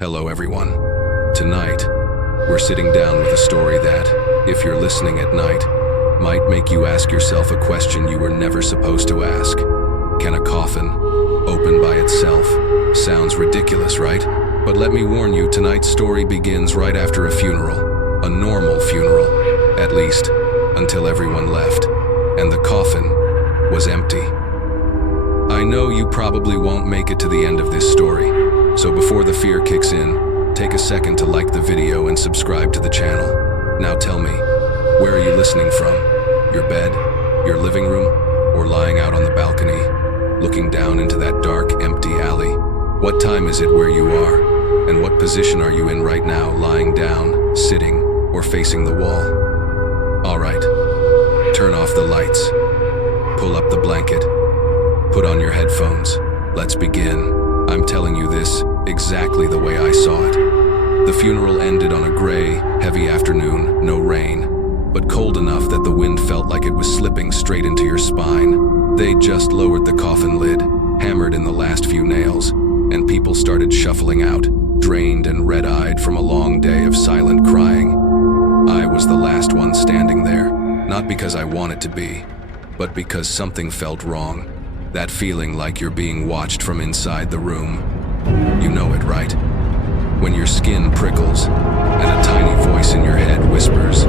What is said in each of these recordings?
Hello everyone. Tonight, we're sitting down with a story that, if you're listening at night, might make you ask yourself a question you were never supposed to ask. Can a coffin open by itself? Sounds ridiculous, right? But let me warn you, tonight's story begins right after a funeral. A normal funeral, at least, until everyone left, and the coffin was empty. I know you probably won't make it to the end of this story, so before the fear kicks in, take a second to like the video and subscribe to the channel. Now tell me, where are you listening from? Your bed, your living room, or lying out on the balcony, looking down into that dark, empty alley? What time is it where you are? And what position are you in right now, lying down, sitting, or facing the wall? All right, turn off the lights, pull up the blanket, put on your headphones. Let's begin. I'm telling you this exactly the way I saw it. The funeral ended on a gray, heavy afternoon, no rain, but cold enough that the wind felt like it was slipping straight into your spine. They just lowered the coffin lid, hammered in the last few nails, and people started shuffling out, drained and red-eyed from a long day of silent crying. I was the last one standing there, not because I wanted to be, but because something felt wrong. That feeling like you're being watched from inside the room. You know it, right? When your skin prickles, and a tiny voice in your head whispers,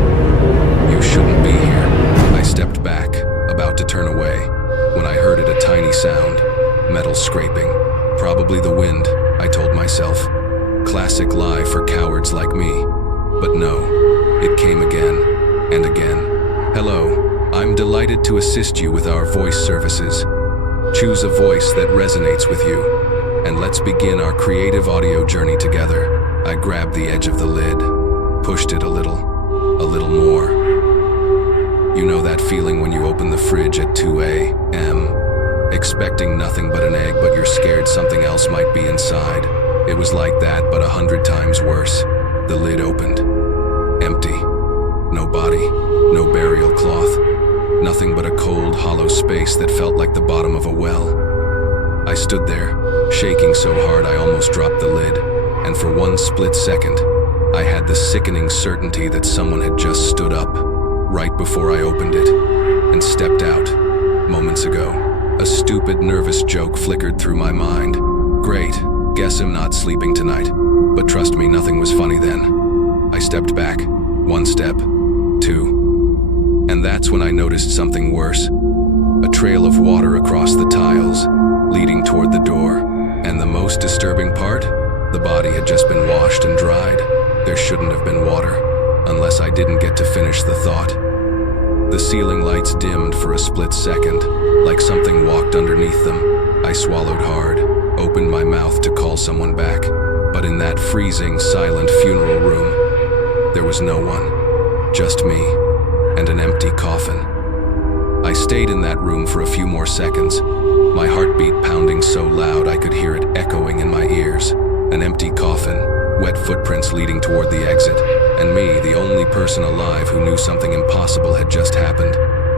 "You shouldn't be here." I stepped back, about to turn away, when I heard a tiny sound, metal scraping. Probably the wind, I told myself. Classic lie for cowards like me. But no, it came again, and again. Hello, I'm delighted to assist you with our voice services. Choose a voice that resonates with you, and let's begin our creative audio journey together. I grabbed the edge of the lid, pushed it a little more. You know that feeling when you open the fridge at 2 a.m., expecting nothing but an egg, but you're scared something else might be inside. It was like that, but 100 times worse. The lid opened. Empty. No body, no burial cloth. Nothing but a cold, hollow space that felt like the bottom of a well. I stood there, shaking so hard I almost dropped the lid, and for one split second, I had the sickening certainty that someone had just stood up, right before I opened it, and stepped out, moments ago. A stupid, nervous joke flickered through my mind. Great, guess I'm not sleeping tonight. But trust me, nothing was funny then. I stepped back, 1 step, 2. And that's when I noticed something worse. A trail of water across the tiles, leading toward the door. And the most disturbing part? The body had just been washed and dried. There shouldn't have been water, unless I didn't get to finish the thought. The ceiling lights dimmed for a split second, like something walked underneath them. I swallowed hard, opened my mouth to call someone back. But in that freezing, silent funeral room, there was no one, just me. And an empty coffin. I stayed in that room for a few more seconds, my heartbeat pounding so loud I could hear it echoing in my ears. An empty coffin, wet footprints leading toward the exit, and me, the only person alive who knew something impossible had just happened.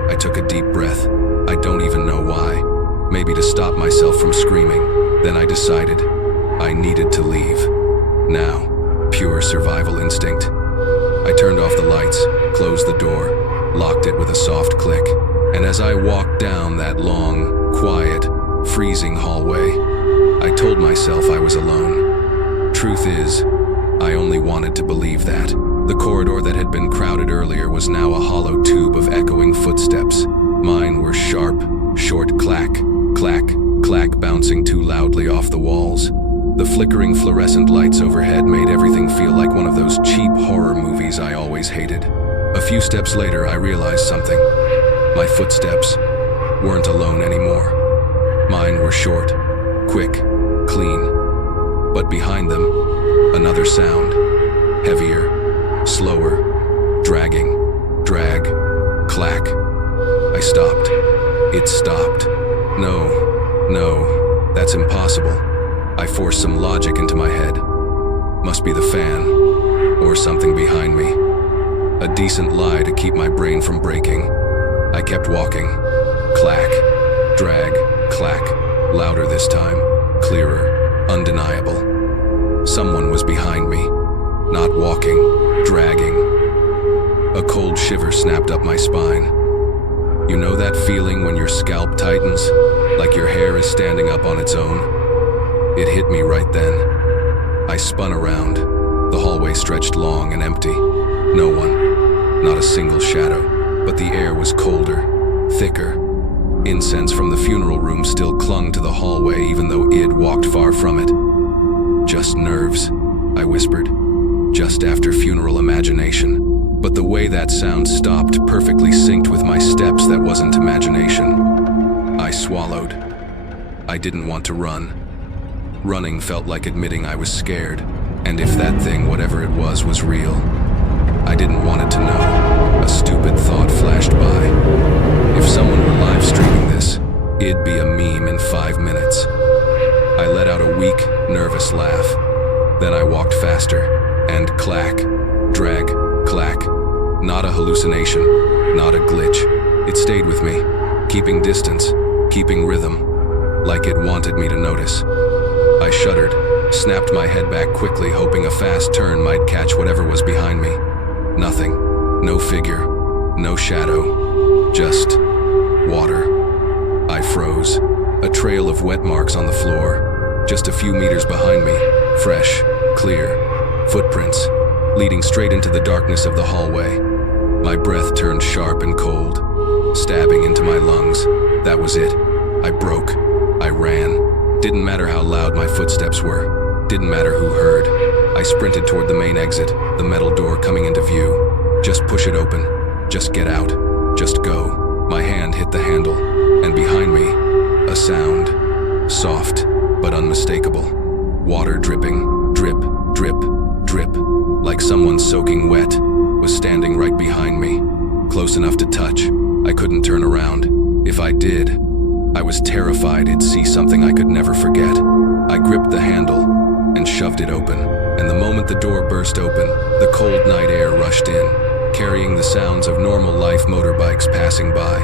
I took a deep breath. I don't even know why. Maybe to stop myself from screaming. Then I decided I needed to leave. Now, pure survival instinct. I turned off the lights, closed the door, locked it with a soft click, and as I walked down that long, quiet, freezing hallway, I told myself I was alone. Truth is, I only wanted to believe that. The corridor that had been crowded earlier was now a hollow tube of echoing footsteps. Mine were sharp, short clack, clack, clack bouncing too loudly off the walls. The flickering fluorescent lights overhead made everything feel like one of those cheap horror movies I always hated. A few steps later, I realized something. My footsteps weren't alone anymore. Mine were short, quick, clean. But behind them, another sound. Heavier, slower, dragging, drag, clack. I stopped. It stopped. No, that's impossible. I forced some logic into my head. Must be the fan, or something behind me. A decent lie to keep my brain from breaking. I kept walking. Clack, drag, clack. Louder this time. Clearer, undeniable. Someone was behind me, not walking, dragging. A cold shiver snapped up my spine. You know that feeling when your scalp tightens, like your hair is standing up on its own? It hit me right then. I spun around. The hallway stretched long and empty. No one, not a single shadow, but the air was colder, thicker. Incense from the funeral room still clung to the hallway even though Id walked far from it. Just nerves, I whispered. Just after funeral imagination. But the way that sound stopped perfectly synced with my steps. That wasn't imagination. I swallowed. I didn't want to run. Running felt like admitting I was scared, and if that thing, whatever it was real, I didn't want it to know. A stupid thought flashed by. If someone were live streaming this, it'd be a meme in 5 minutes. I let out a weak, nervous laugh. Then I walked faster, and clack, drag, clack. Not a hallucination, not a glitch. It stayed with me, keeping distance, keeping rhythm, like it wanted me to notice. I shuddered, snapped my head back quickly, hoping a fast turn might catch whatever was behind me. Nothing, no figure, no shadow, just water. I froze, a trail of wet marks on the floor, just a few meters behind me, fresh, clear, footprints, leading straight into the darkness of the hallway. My breath turned sharp and cold, stabbing into my lungs. That was it. I broke. I ran. Didn't matter how loud my footsteps were. Didn't matter who heard. I sprinted toward the main exit, the metal door coming into view. Just push it open. Just get out. Just go. My hand hit the handle, and behind me, a sound. Soft, but unmistakable. Water dripping. Drip, drip, drip. Like someone soaking wet was standing right behind me, close enough to touch. I couldn't turn around. If I did, I was terrified it'd see something I could never forget. I gripped the handle and shoved it open, and the moment the door burst open, the cold night air rushed in, carrying the sounds of normal life, motorbikes passing by,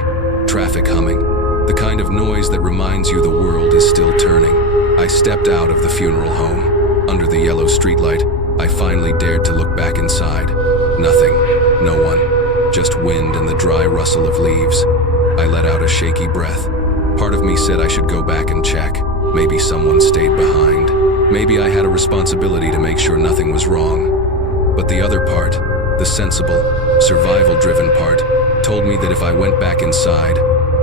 traffic humming, the kind of noise that reminds you the world is still turning. I stepped out of the funeral home. Under the yellow streetlight, I finally dared to look back inside. Nothing, no one, just wind and the dry rustle of leaves. I let out a shaky breath. Part of me said I should go back and check. Maybe someone stayed behind. Maybe I had a responsibility to make sure nothing was wrong. But the other part, the sensible, survival-driven part, told me that if I went back inside,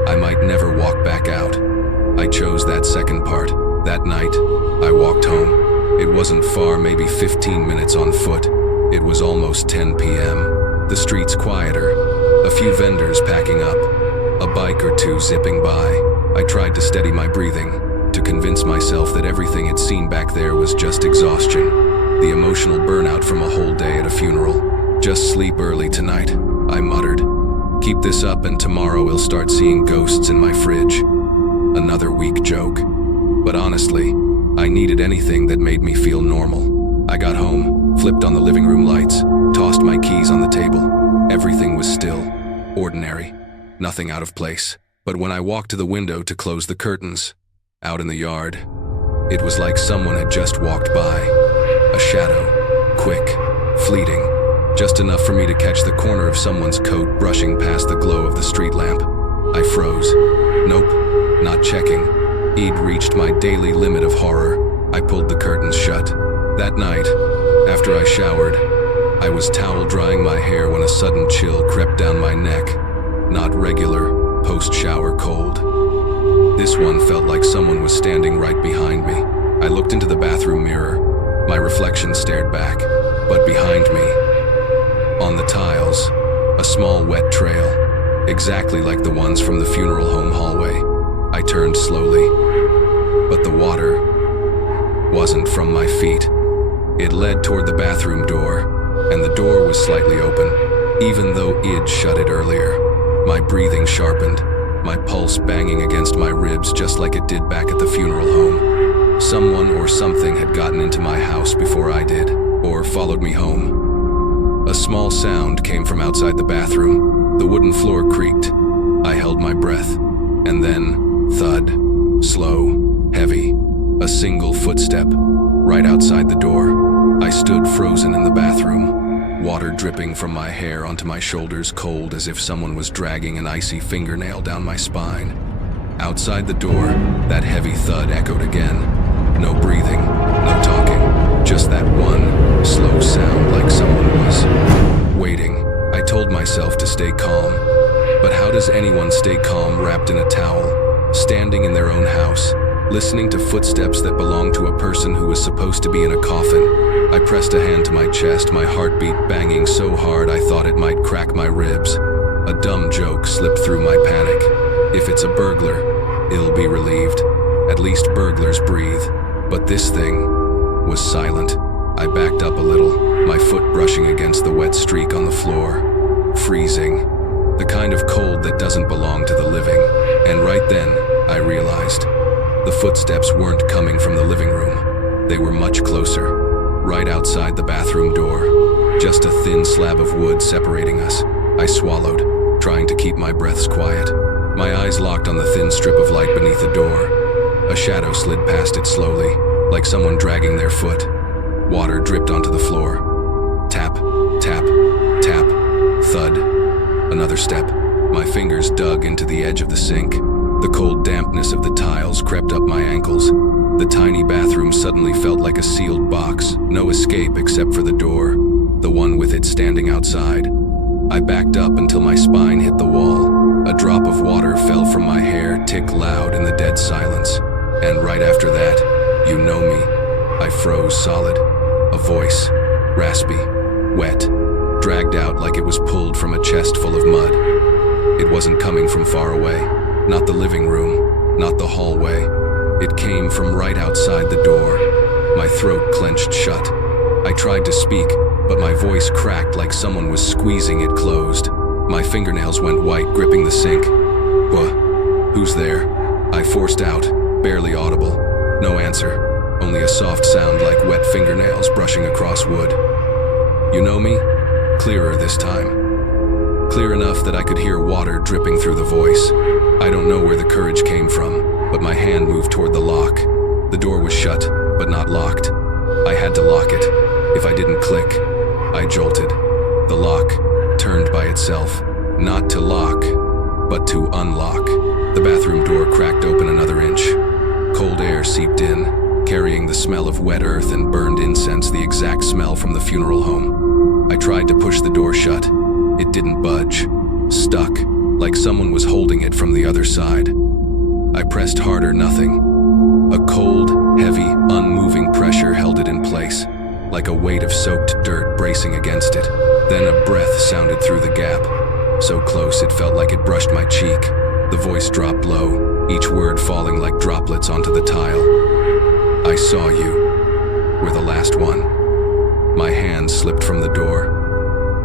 I might never walk back out. I chose that second part. That night, I walked home. It wasn't far, maybe 15 minutes on foot. It was almost 10 p.m. The streets quieter, a few vendors packing up, a bike or two zipping by. I tried to steady my breathing, to convince myself that everything I'd seen back there was just exhaustion, the emotional burnout from a whole day at a funeral. Just sleep early tonight, I muttered. Keep this up and tomorrow we'll start seeing ghosts in my fridge. Another weak joke. But honestly, I needed anything that made me feel normal. I got home, flipped on the living room lights, tossed my keys on the table. Everything was still, ordinary, nothing out of place. But when I walked to the window to close the curtains, out in the yard, it was like someone had just walked by. A shadow, quick, fleeting, just enough for me to catch the corner of someone's coat brushing past the glow of the street lamp. I froze. Nope, not checking. I'd reached my daily limit of horror. I pulled the curtains shut. That night, after I showered, I was towel drying my hair when a sudden chill crept down my neck. Not regular, post-shower cold. This one felt like someone was standing right behind me. I looked into the bathroom mirror. My reflection stared back, but behind me, on the tiles, a small wet trail, exactly like the ones from the funeral home hallway. I turned slowly, but the water wasn't from my feet. It led toward the bathroom door, and the door was slightly open, even though I'd shut it earlier. My breathing sharpened, my pulse banging against my ribs just like it did back at the funeral home. Someone or something had gotten into my house before I did, or followed me home. A small sound came from outside the bathroom. The wooden floor creaked. I held my breath, and then, thud, slow, heavy, a single footstep, right outside the door. I stood frozen in the bathroom, water dripping from my hair onto my shoulders, cold as if someone was dragging an icy fingernail down my spine. Outside the door, that heavy thud echoed again. No breathing, no talking, just that one slow sound like someone was waiting. I told myself to stay calm, but how does anyone stay calm wrapped in a towel, standing in their own house, listening to footsteps that belong to a person who was supposed to be in a coffin? I pressed a hand to my chest, my heartbeat banging so hard I thought it might crack my ribs. A dumb joke slipped through my panic. If it's a burglar, it'll be relieved. At least burglars breathe. But this thing was silent. I backed up a little, my foot brushing against the wet streak on the floor. Freezing. The kind of cold that doesn't belong to the living. And right then, I realized. The footsteps weren't coming from the living room. They were much closer, right outside the bathroom door. Just a thin slab of wood separating us. I swallowed, trying to keep my breaths quiet. My eyes locked on the thin strip of light beneath the door. A shadow slid past it slowly, like someone dragging their foot. Water dripped onto the floor. Tap, tap, tap, thud. Another step. My fingers dug into the edge of the sink. The cold dampness of the tiles crept up my ankles. The tiny bathroom suddenly felt like a sealed box, no escape except for the door, the one with it standing outside. I backed up until my spine hit the wall. A drop of water fell from my hair, tick loud in the dead silence. And right after that, you know me, I froze solid. A voice, raspy, wet, dragged out like it was pulled from a chest full of mud. It wasn't coming from far away, not the living room, not the hallway. It came from right outside the door. My throat clenched shut. I tried to speak, but my voice cracked like someone was squeezing it closed. My fingernails went white, gripping the sink. Who's there? I forced out, barely audible. No answer, only a soft sound like wet fingernails brushing across wood. You know me? Clearer this time. Clear enough that I could hear water dripping through the voice. I don't know where the courage came from, but my hand moved toward the lock. The door was shut, but not locked. I had to lock it. If I didn't click, I jolted. The lock turned by itself, not to lock, but to unlock. The bathroom door cracked open another inch. Cold air seeped in, carrying the smell of wet earth and burned incense, the exact smell from the funeral home. I tried to push the door shut. It didn't budge. Stuck, like someone was holding it from the other side. I pressed harder, nothing. A cold, heavy, unmoving pressure held it in place, like a weight of soaked dirt bracing against it. Then a breath sounded through the gap, so close it felt like it brushed my cheek. The voice dropped low, each word falling like droplets onto the tile. I saw you. Were the last one. My hand slipped from the door.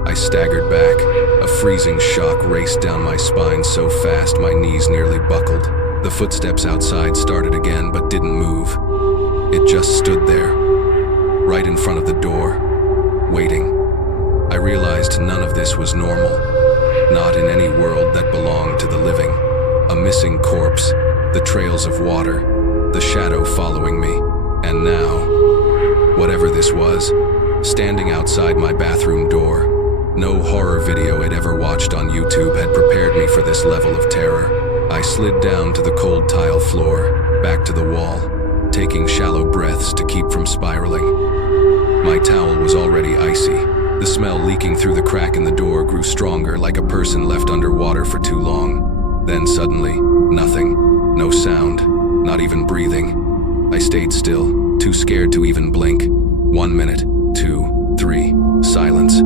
I staggered back. A freezing shock raced down my spine so fast my knees nearly buckled. The footsteps outside started again but didn't move. It just stood there, right in front of the door, waiting. I realized none of this was normal, not in any world that belonged to the living. A missing corpse, the trails of water, the shadow following me, and now, whatever this was, standing outside my bathroom door. No horror video I'd ever watched on YouTube had prepared me for this level of terror. I slid down to the cold tile floor, back to the wall, taking shallow breaths to keep from spiraling. My towel was already icy. The smell leaking through the crack in the door grew stronger, like a person left underwater for too long. Then suddenly, nothing. No sound. Not even breathing. I stayed still, too scared to even blink. 1 minute, 2, 3, silence.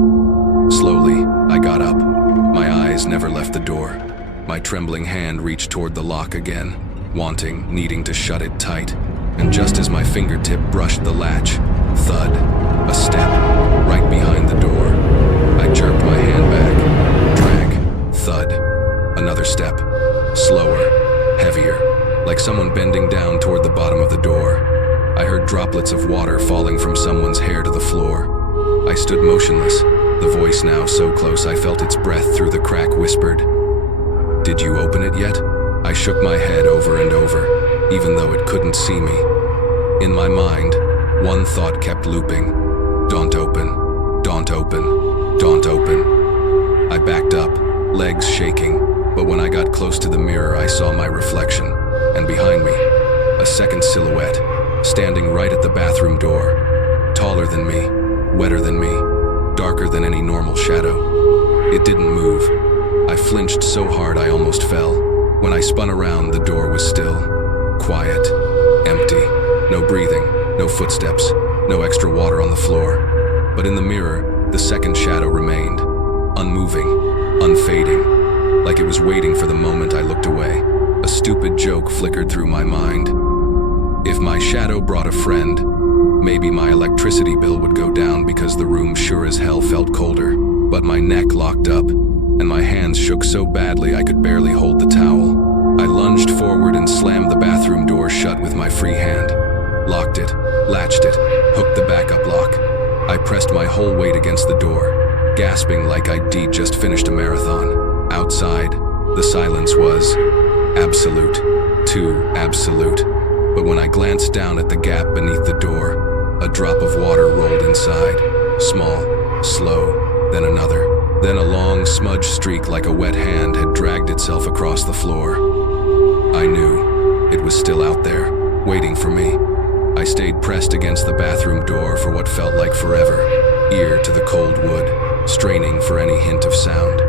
Slowly, I got up. My eyes never left the door. My trembling hand reached toward the lock again, wanting, needing to shut it tight. And just as my fingertip brushed the latch, thud, a step, right behind the door. I jerked my hand back, drag, thud, another step, slower, heavier, like someone bending down toward the bottom of the door. I heard droplets of water falling from someone's hair to the floor. I stood motionless, the voice now so close I felt its breath through the crack whispered, "Did you open it yet?" I shook my head over and over, even though it couldn't see me. In my mind, One thought kept looping. Don't open, don't open, don't open. I backed up, legs shaking, but when I got close to the mirror, I saw my reflection, and behind me, a second silhouette, standing right at the bathroom door. Taller than me, wetter than me, darker than any normal shadow. It didn't move. I flinched so hard I almost fell. When I spun around, the door was still, quiet, empty, no breathing, no footsteps, no extra water on the floor. But in the mirror, the second shadow remained, unmoving, unfading, like it was waiting for the moment I looked away. A stupid joke flickered through my mind. If my shadow brought a friend, maybe my electricity bill would go down because the room sure as hell felt colder. But my neck locked up, and my hands shook so badly I could barely hold the towel. I lunged forward and slammed the bathroom door shut with my free hand. Locked it, latched it, hooked the backup lock. I pressed my whole weight against the door, gasping like I'd just finished a marathon. Outside, the silence was absolute, too absolute. But when I glanced down at the gap beneath the door, a drop of water rolled inside, small, slow, then another. Then a long smudge streak like a wet hand had dragged itself across the floor. I knew it was still out there, waiting for me. I stayed pressed against the bathroom door for what felt like forever, ear to the cold wood, straining for any hint of sound.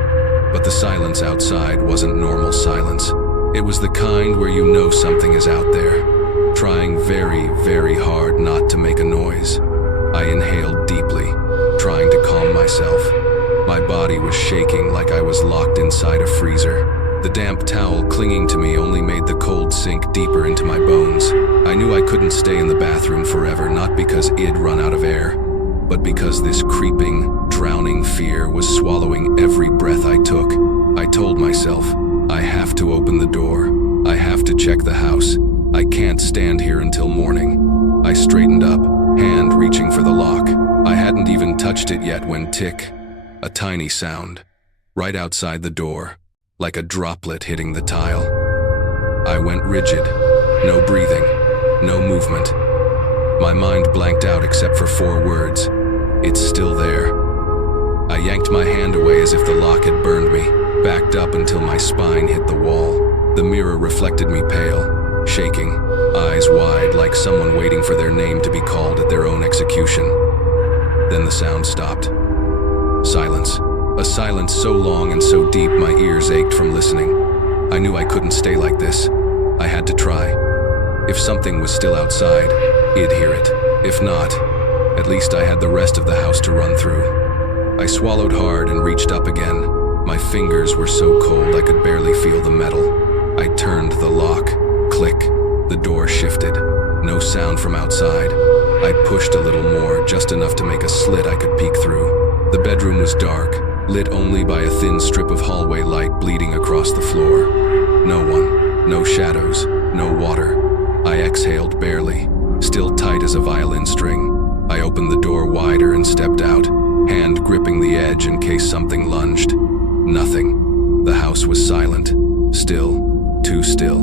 But the silence outside wasn't normal silence. It was the kind where you know something is out there, trying very, very hard not to make a noise. I inhaled deeply, trying to calm myself. My body was shaking like I was locked inside a freezer. The damp towel clinging to me only made the cold sink deeper into my bones. I knew I couldn't stay in the bathroom forever, not because it'd run out of air, but because this creeping, drowning fear was swallowing every breath I took. I told myself, I have to open the door. I have to check the house. I can't stand here until morning. I straightened up, hand reaching for the lock. I hadn't even touched it yet when tick, a tiny sound, right outside the door, like a droplet hitting the tile. I went rigid, no breathing, no movement. My mind blanked out except for 4 words. It's still there. I yanked my hand away as if the lock had burned me, backed up until my spine hit the wall. The mirror reflected me pale, shaking, eyes wide like someone waiting for their name to be called at their own execution. Then the sound stopped. Silence. A silence so long and so deep my ears ached from listening. I knew I couldn't stay like this. I had to try. If something was still outside, I'd hear it. If not, at least I had the rest of the house to run through. I swallowed hard and reached up again. My fingers were so cold I could barely feel the metal. I turned the lock. Click. The door shifted. No sound from outside. I pushed a little more, just enough to make a slit I could peek through. The bedroom was dark, lit only by a thin strip of hallway light bleeding across the floor. No one, no shadows, no water. I exhaled barely, still tight as a violin string. I opened the door wider and stepped out, hand gripping the edge in case something lunged. Nothing. The house was silent, still, too still.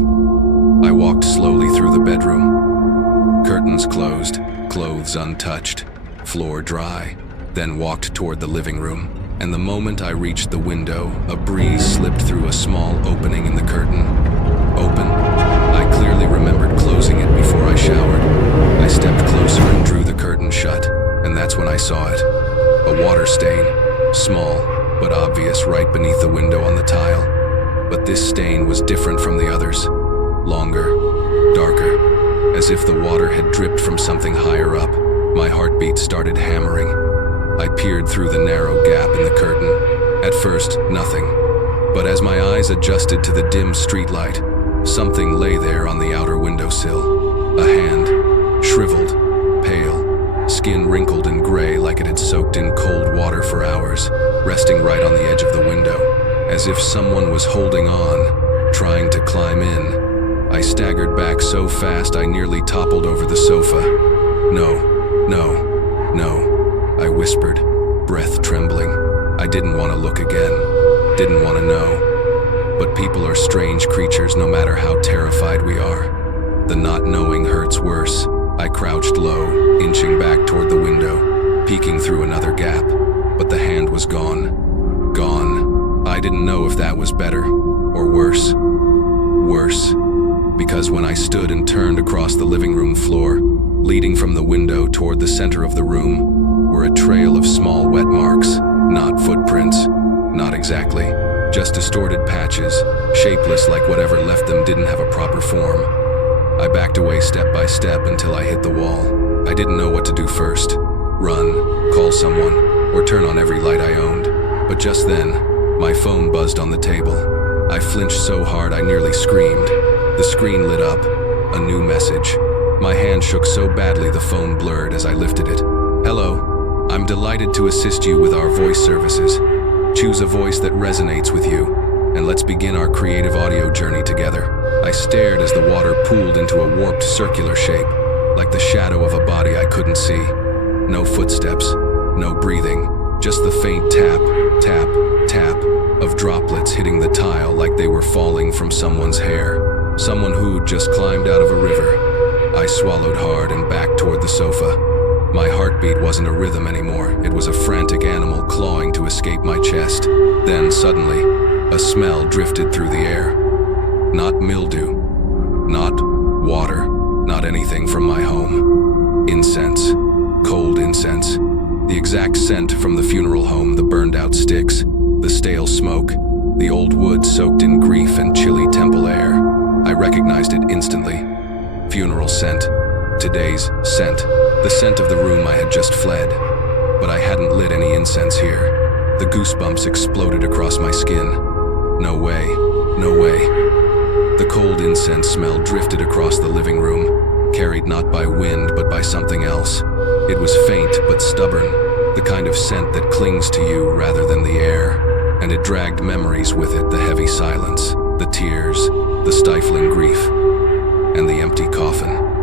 I walked slowly through the bedroom. Curtains closed, clothes untouched, floor dry. Then walked toward the living room, and the moment I reached the window, a breeze slipped through a small opening in the curtain. Open. I clearly remembered closing it before I showered. I stepped closer and drew the curtain shut, and that's when I saw it. A water stain, small but obvious right beneath the window on the tile. But this stain was different from the others. Longer, darker, as if the water had dripped from something higher up. My heartbeat started hammering. I peered through the narrow gap in the curtain. At first, nothing. But as my eyes adjusted to the dim streetlight, something lay there on the outer windowsill. A hand, shriveled, pale, skin wrinkled and gray like it had soaked in cold water for hours, resting right on the edge of the window, as if someone was holding on, trying to climb in. I staggered back so fast I nearly toppled over the sofa. No, no, no. I whispered, breath trembling. I didn't want to look again, didn't want to know. But people are strange creatures no matter how terrified we are. The not knowing hurts worse. I crouched low, inching back toward the window, peeking through another gap, but the hand was gone. Gone. I didn't know if that was better or worse. Worse. Because when I stood and turned across the living room floor, leading from the window toward the center of the room, were a trail of small wet marks, not footprints, not exactly, just distorted patches, shapeless like whatever left them didn't have a proper form. I backed away step by step until I hit the wall. I didn't know what to do first. Run, call someone, or turn on every light I owned. But just then, my phone buzzed on the table. I flinched so hard I nearly screamed. The screen lit up. A new message. My hand shook so badly the phone blurred as I lifted it. Hello. I'm delighted to assist you with our voice services. Choose a voice that resonates with you, and let's begin our creative audio journey together. I stared as the water pooled into a warped circular shape, like the shadow of a body I couldn't see. No footsteps, no breathing, just the faint tap, tap, tap of droplets hitting the tile like they were falling from someone's hair. Someone who'd just climbed out of a river. I swallowed hard and backed toward the sofa. My heartbeat wasn't a rhythm anymore. It was a frantic animal clawing to escape my chest. Then, suddenly, a smell drifted through the air. Not mildew, not water, not anything from my home. Incense, cold incense. The exact scent from the funeral home, the burned out sticks, the stale smoke, the old wood soaked in grief and chilly temple air. I recognized it instantly. Funeral scent. Today's scent. The scent of the room I had just fled. But I hadn't lit any incense here. The goosebumps exploded across my skin. No way. No way. The cold incense smell drifted across the living room, carried not by wind but by something else. It was faint but stubborn, the kind of scent that clings to you rather than the air, and it dragged memories with it, the heavy silence, the tears, the stifling grief, and the empty coffin.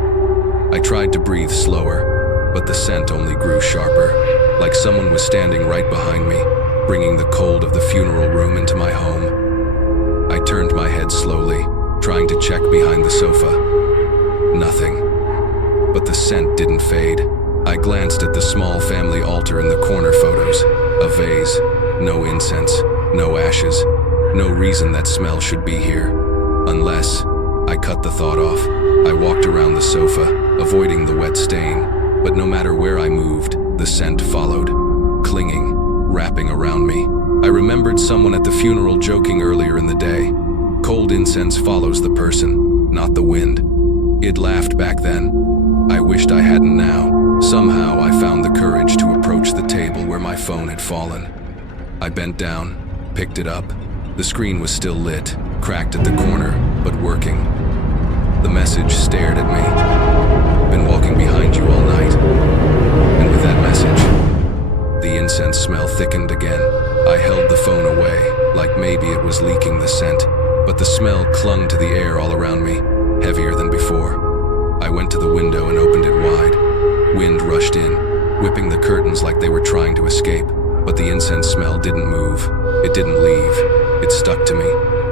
I tried to breathe slower, but the scent only grew sharper, like someone was standing right behind me, bringing the cold of the funeral room into my home. I turned my head slowly, trying to check behind the sofa. Nothing. But the scent didn't fade. I glanced at the small family altar in the corner photos. A vase, no incense, no ashes, no reason that smell should be here. Unless, I cut the thought off. I walked around the sofa, avoiding the wet stain, but no matter where I moved, the scent followed, clinging, wrapping around me. I remembered someone at the funeral joking earlier in the day. Cold incense follows the person, not the wind. It laughed back then. I wished I hadn't now. Somehow I found the courage to approach the table where my phone had fallen. I bent down, picked it up. The screen was still lit, cracked at the corner, but working. The message stared at me. Been walking behind you all night. And with that message, the incense smell thickened again. I held the phone away, like maybe it was leaking the scent. But the smell clung to the air all around me, heavier than before. I went to the window and opened it wide. Wind rushed in, whipping the curtains like they were trying to escape. But the incense smell didn't move. It didn't leave. It stuck to me.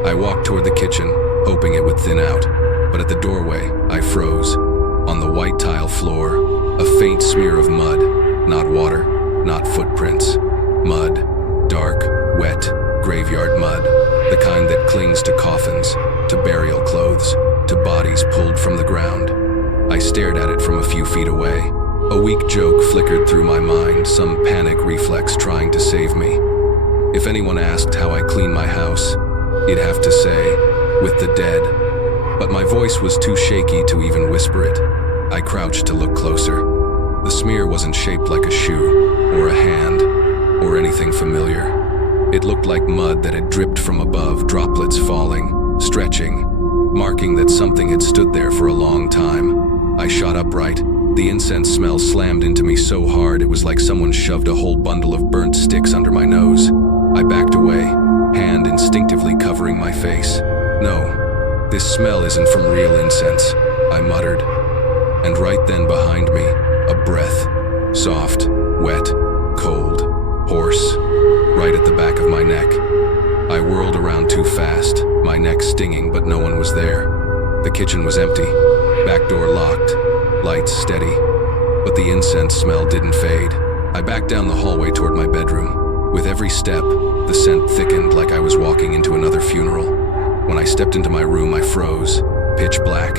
I walked toward the kitchen, hoping it would thin out. But at the doorway, I froze. On the white tile floor, a faint smear of mud. Not water, not footprints. Mud. Dark, wet, graveyard mud. The kind that clings to coffins, to burial clothes, to bodies pulled from the ground. I stared at it from a few feet away. A weak joke flickered through my mind, some panic reflex trying to save me. If anyone asked how I clean my house, you'd have to say, with the dead. But my voice was too shaky to even whisper it. I crouched to look closer. The smear wasn't shaped like a shoe, or a hand, or anything familiar. It looked like mud that had dripped from above, droplets falling, stretching, marking that something had stood there for a long time. I shot upright. The incense smell slammed into me so hard it was like someone shoved a whole bundle of burnt sticks under my nose. I backed away, hand instinctively covering my face. No, this smell isn't from real incense, I muttered. And right then behind me, a breath. Soft, wet, cold, hoarse, right at the back of my neck. I whirled around too fast, my neck stinging, but no one was there. The kitchen was empty, back door locked. lights steady, but the incense smell didn't fade. I backed down the hallway toward my bedroom. With every step, the scent thickened like I was walking into another funeral. When I stepped into my room, I froze, pitch black,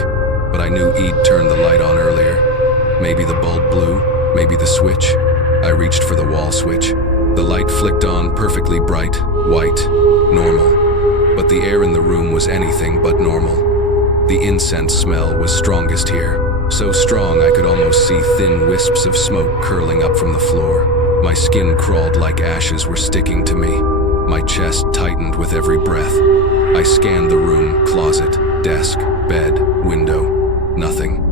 but I knew Eid turned the light on earlier. Maybe the bulb blew, maybe the switch. I reached for the wall switch. The light flicked on, perfectly bright, white, normal. But the air in the room was anything but normal. The incense smell was strongest here, so strong I could almost see thin wisps of smoke curling up from the floor. My skin crawled like ashes were sticking to me. My chest tightened with every breath. I scanned the room, closet, desk, bed, window, nothing.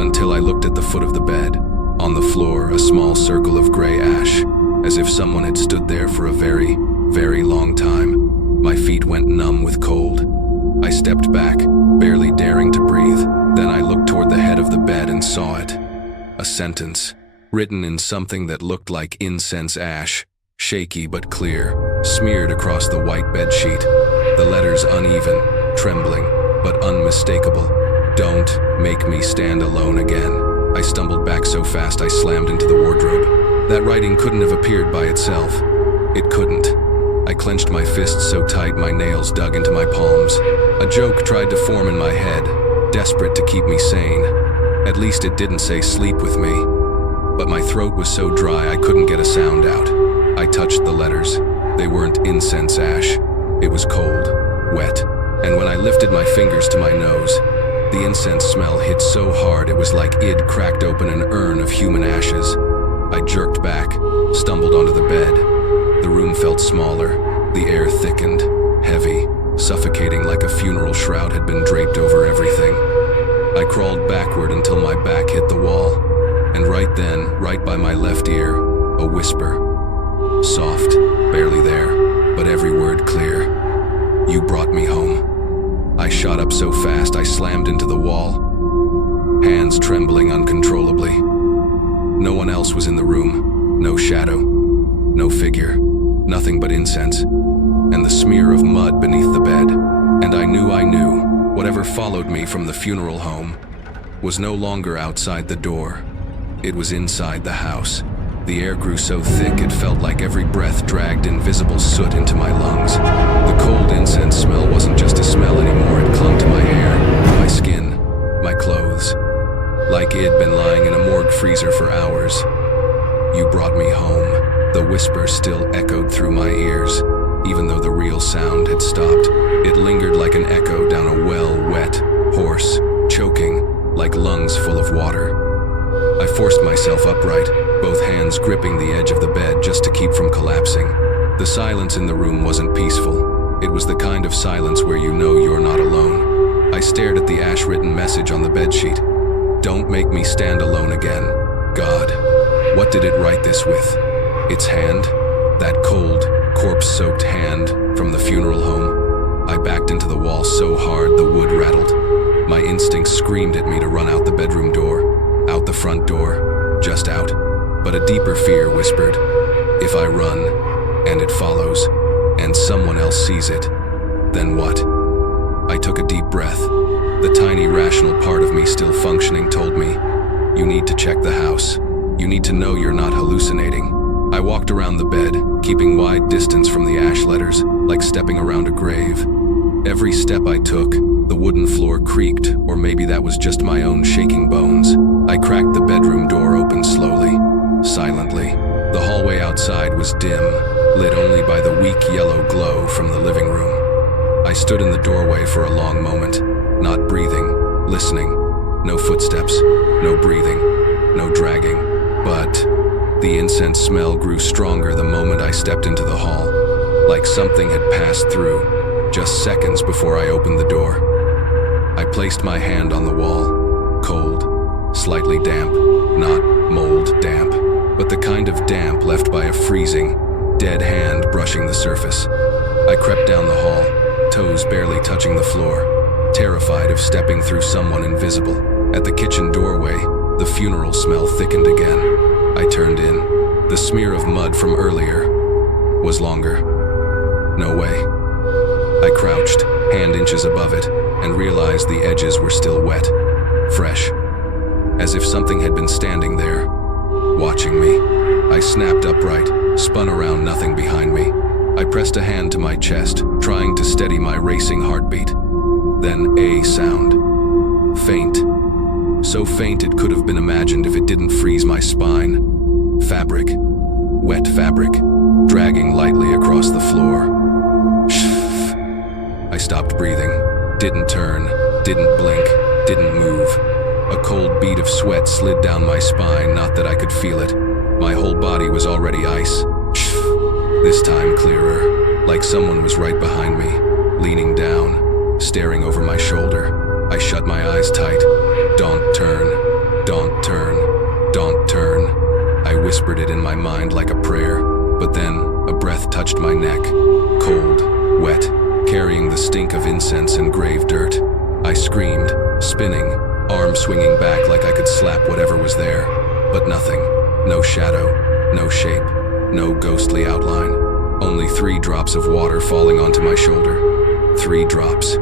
Until I looked at the foot of the bed. On the floor, a small circle of gray ash, as if someone had stood there for a very, very long time. My feet went numb with cold. I stepped back, barely daring to breathe. Then I looked toward the head of the bed and saw it. A sentence, written in something that looked like incense ash, shaky but clear, smeared across the white bedsheet. The letters uneven, trembling, but unmistakable. Don't make me stand alone again. I stumbled back so fast I slammed into the wardrobe. That writing couldn't have appeared by itself. It couldn't. I clenched my fists so tight my nails dug into my palms. A joke tried to form in my head, desperate to keep me sane. At least it didn't say sleep with me. But my throat was so dry I couldn't get a sound out. I touched the letters. They weren't incense ash. It was cold, wet, and when I lifted my fingers to my nose, the incense smell hit so hard it was like Id cracked open an urn of human ashes. I jerked back, stumbled onto the bed. The room felt smaller, the air thickened, heavy, suffocating like a funeral shroud had been draped over everything. I crawled backward until my back hit the wall, and right then, right by my left ear, a whisper. Soft, barely there, but every word clear. You brought me home. I shot up so fast I slammed into the wall, hands trembling uncontrollably. No one else was in the room, no shadow, no figure, nothing but incense, and the smear of mud beneath the bed. And I knew whatever followed me from the funeral home was no longer outside the door. It was inside the house. The air grew so thick it felt like every breath dragged invisible soot into my lungs. The cold incense smell wasn't just a smell anymore, it clung to my hair, my skin, my clothes. Like it had been lying in a morgue freezer for hours. You brought me home. The whisper still echoed through my ears, even though the real sound had stopped. It lingered like an echo down a well, wet, hoarse, choking, like lungs full of water. I forced myself upright, both hands gripping the edge of the bed just to keep from collapsing. The silence in the room wasn't peaceful. It was the kind of silence where you know you're not alone. I stared at the ash-written message on the bedsheet. Don't make me stand alone again. God, what did it write this with? Its hand? That cold, corpse-soaked hand from the funeral home? I backed into the wall so hard the wood rattled. My instincts screamed at me to run out the bedroom door. Out the front door, just out. But a deeper fear whispered, if I run, and it follows, and someone else sees it, then what? I took a deep breath. The tiny rational part of me still functioning told me, you need to check the house. You need to know you're not hallucinating. I walked around the bed, keeping wide distance from the ash letters, like stepping around a grave. Every step I took, the wooden floor creaked, or maybe that was just my own shaking bones. I cracked the bedroom door open slowly, silently. The hallway outside was dim, lit only by the weak yellow glow from the living room. I stood in the doorway for a long moment, not breathing, listening. No footsteps, no breathing, no dragging. But the incense smell grew stronger the moment I stepped into the hall, like something had passed through, just seconds before I opened the door. I placed my hand on the wall, cold, slightly damp, not mold damp, but the kind of damp left by a freezing, dead hand brushing the surface. I crept down the hall, toes barely touching the floor, terrified of stepping through someone invisible. At the kitchen doorway, the funeral smell thickened again. I turned in. The smear of mud from earlier was longer. No way. I crouched, hand inches above it, and realized the edges were still wet, fresh, as if something had been standing there, watching me. I snapped upright, spun around, nothing behind me. I pressed a hand to my chest, trying to steady my racing heartbeat. Then a sound. Faint. So faint it could have been imagined if it didn't freeze my spine. Fabric. Wet fabric, dragging lightly across the floor. I stopped breathing, didn't turn, didn't blink, didn't move. A cold bead of sweat slid down my spine, not that I could feel it. My whole body was already ice. This time clearer, like someone was right behind me, leaning down, staring over my shoulder. I shut my eyes tight. Don't turn, don't turn, don't turn. I whispered it in my mind like a prayer, but then a breath touched my neck, cold, wet, carrying the stink of incense and grave dirt. I screamed, spinning, arm swinging back like I could slap whatever was there, but nothing. No shadow, no shape, no ghostly outline. Only 3 drops of water falling onto my shoulder. 3 drops,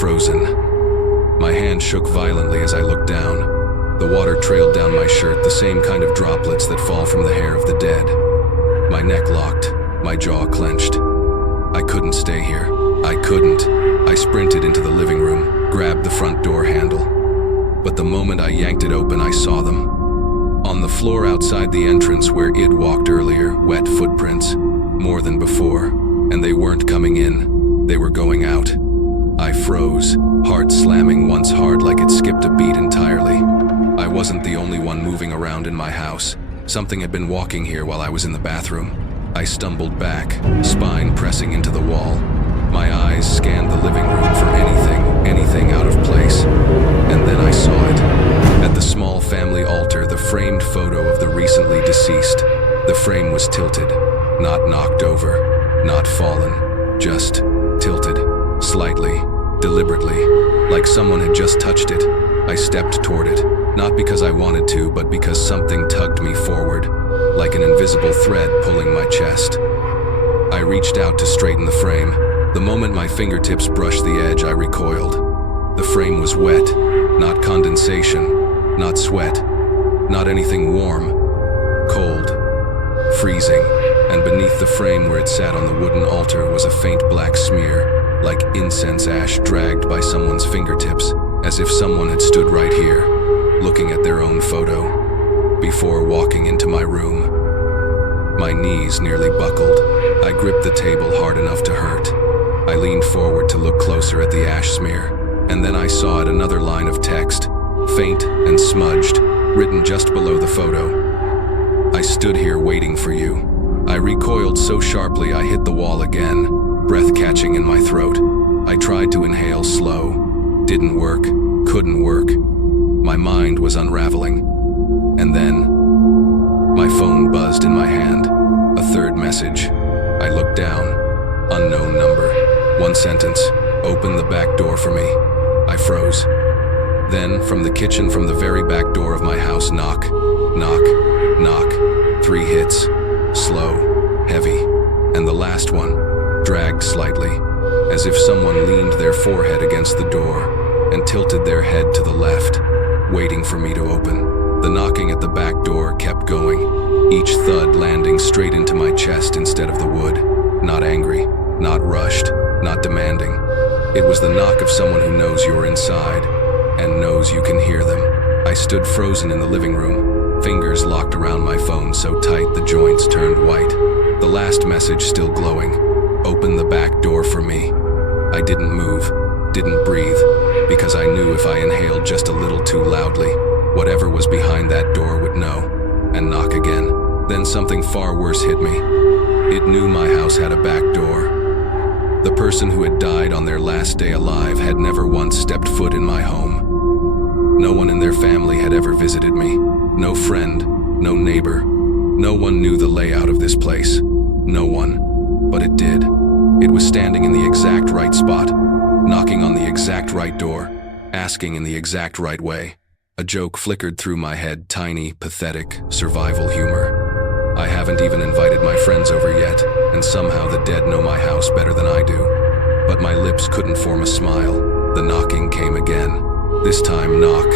frozen. My hand shook violently as I looked down. The water trailed down my shirt, the same kind of droplets that fall from the hair of the dead. My neck locked, my jaw clenched. I couldn't stay here. I couldn't. I sprinted into the living room, grabbed the front door handle. But the moment I yanked it open, I saw them. On the floor outside the entrance where Id walked earlier, wet footprints, more than before, and they weren't coming in, they were going out. I froze, heart slamming once hard like it skipped a beat entirely. I wasn't the only one moving around in my house. Something had been walking here while I was in the bathroom. I stumbled back, spine pressing into the wall. My eyes scanned the living room for anything out of place. And then I saw it. At the small family altar, the framed photo of the recently deceased. The frame was tilted, not knocked over, not fallen, just tilted, slightly, deliberately, like someone had just touched it. I stepped toward it, not because I wanted to, but because something tugged me forward, like an invisible thread pulling my chest. I reached out to straighten the frame. The moment my fingertips brushed the edge, I recoiled. The frame was wet, not condensation, not sweat, not anything warm, cold, freezing, and beneath the frame where it sat on the wooden altar was a faint black smear, like incense ash dragged by someone's fingertips, as if someone had stood right here, looking at their own photo, before walking into my room. My knees nearly buckled. I gripped the table hard enough to hurt. I leaned forward to look closer at the ash smear, and then I saw it, another line of text, faint and smudged, written just below the photo. I stood here waiting for you. I recoiled so sharply I hit the wall again, breath catching in my throat. I tried to inhale slow. Didn't work, couldn't work. My mind was unraveling. And then, my phone buzzed in my hand. A third message. I looked down. Unknown number. 1 sentence. Open the back door for me. I froze. Then, from the kitchen, from the very back door of my house, knock, knock, knock. 3 hits. Slow, heavy. And the last one, dragged slightly, as if someone leaned their forehead against the door and tilted their head to the left, waiting for me to open. The knocking at the back door kept going, each thud landing straight into my chest instead of the wood. Not angry, not rushed, not demanding. It was the knock of someone who knows you're inside and knows you can hear them. I stood frozen in the living room, fingers locked around my phone so tight the joints turned white. The last message still glowing. Open the back door for me. I didn't move, didn't breathe, because I knew if I inhaled just a little too loudly, whatever was behind that door would know, and knock again. Then something far worse hit me. It knew my house had a back door. The person who had died on their last day alive had never once stepped foot in my home. No one in their family had ever visited me. No friend, no neighbor. No one knew the layout of this place. No one. But it did. It was standing in the exact right spot, knocking on the exact right door, asking in the exact right way. A joke flickered through my head, tiny, pathetic, survival humor. I haven't even invited my friends over yet, and somehow the dead know my house better than I do. But my lips couldn't form a smile. The knocking came again. This time, knock,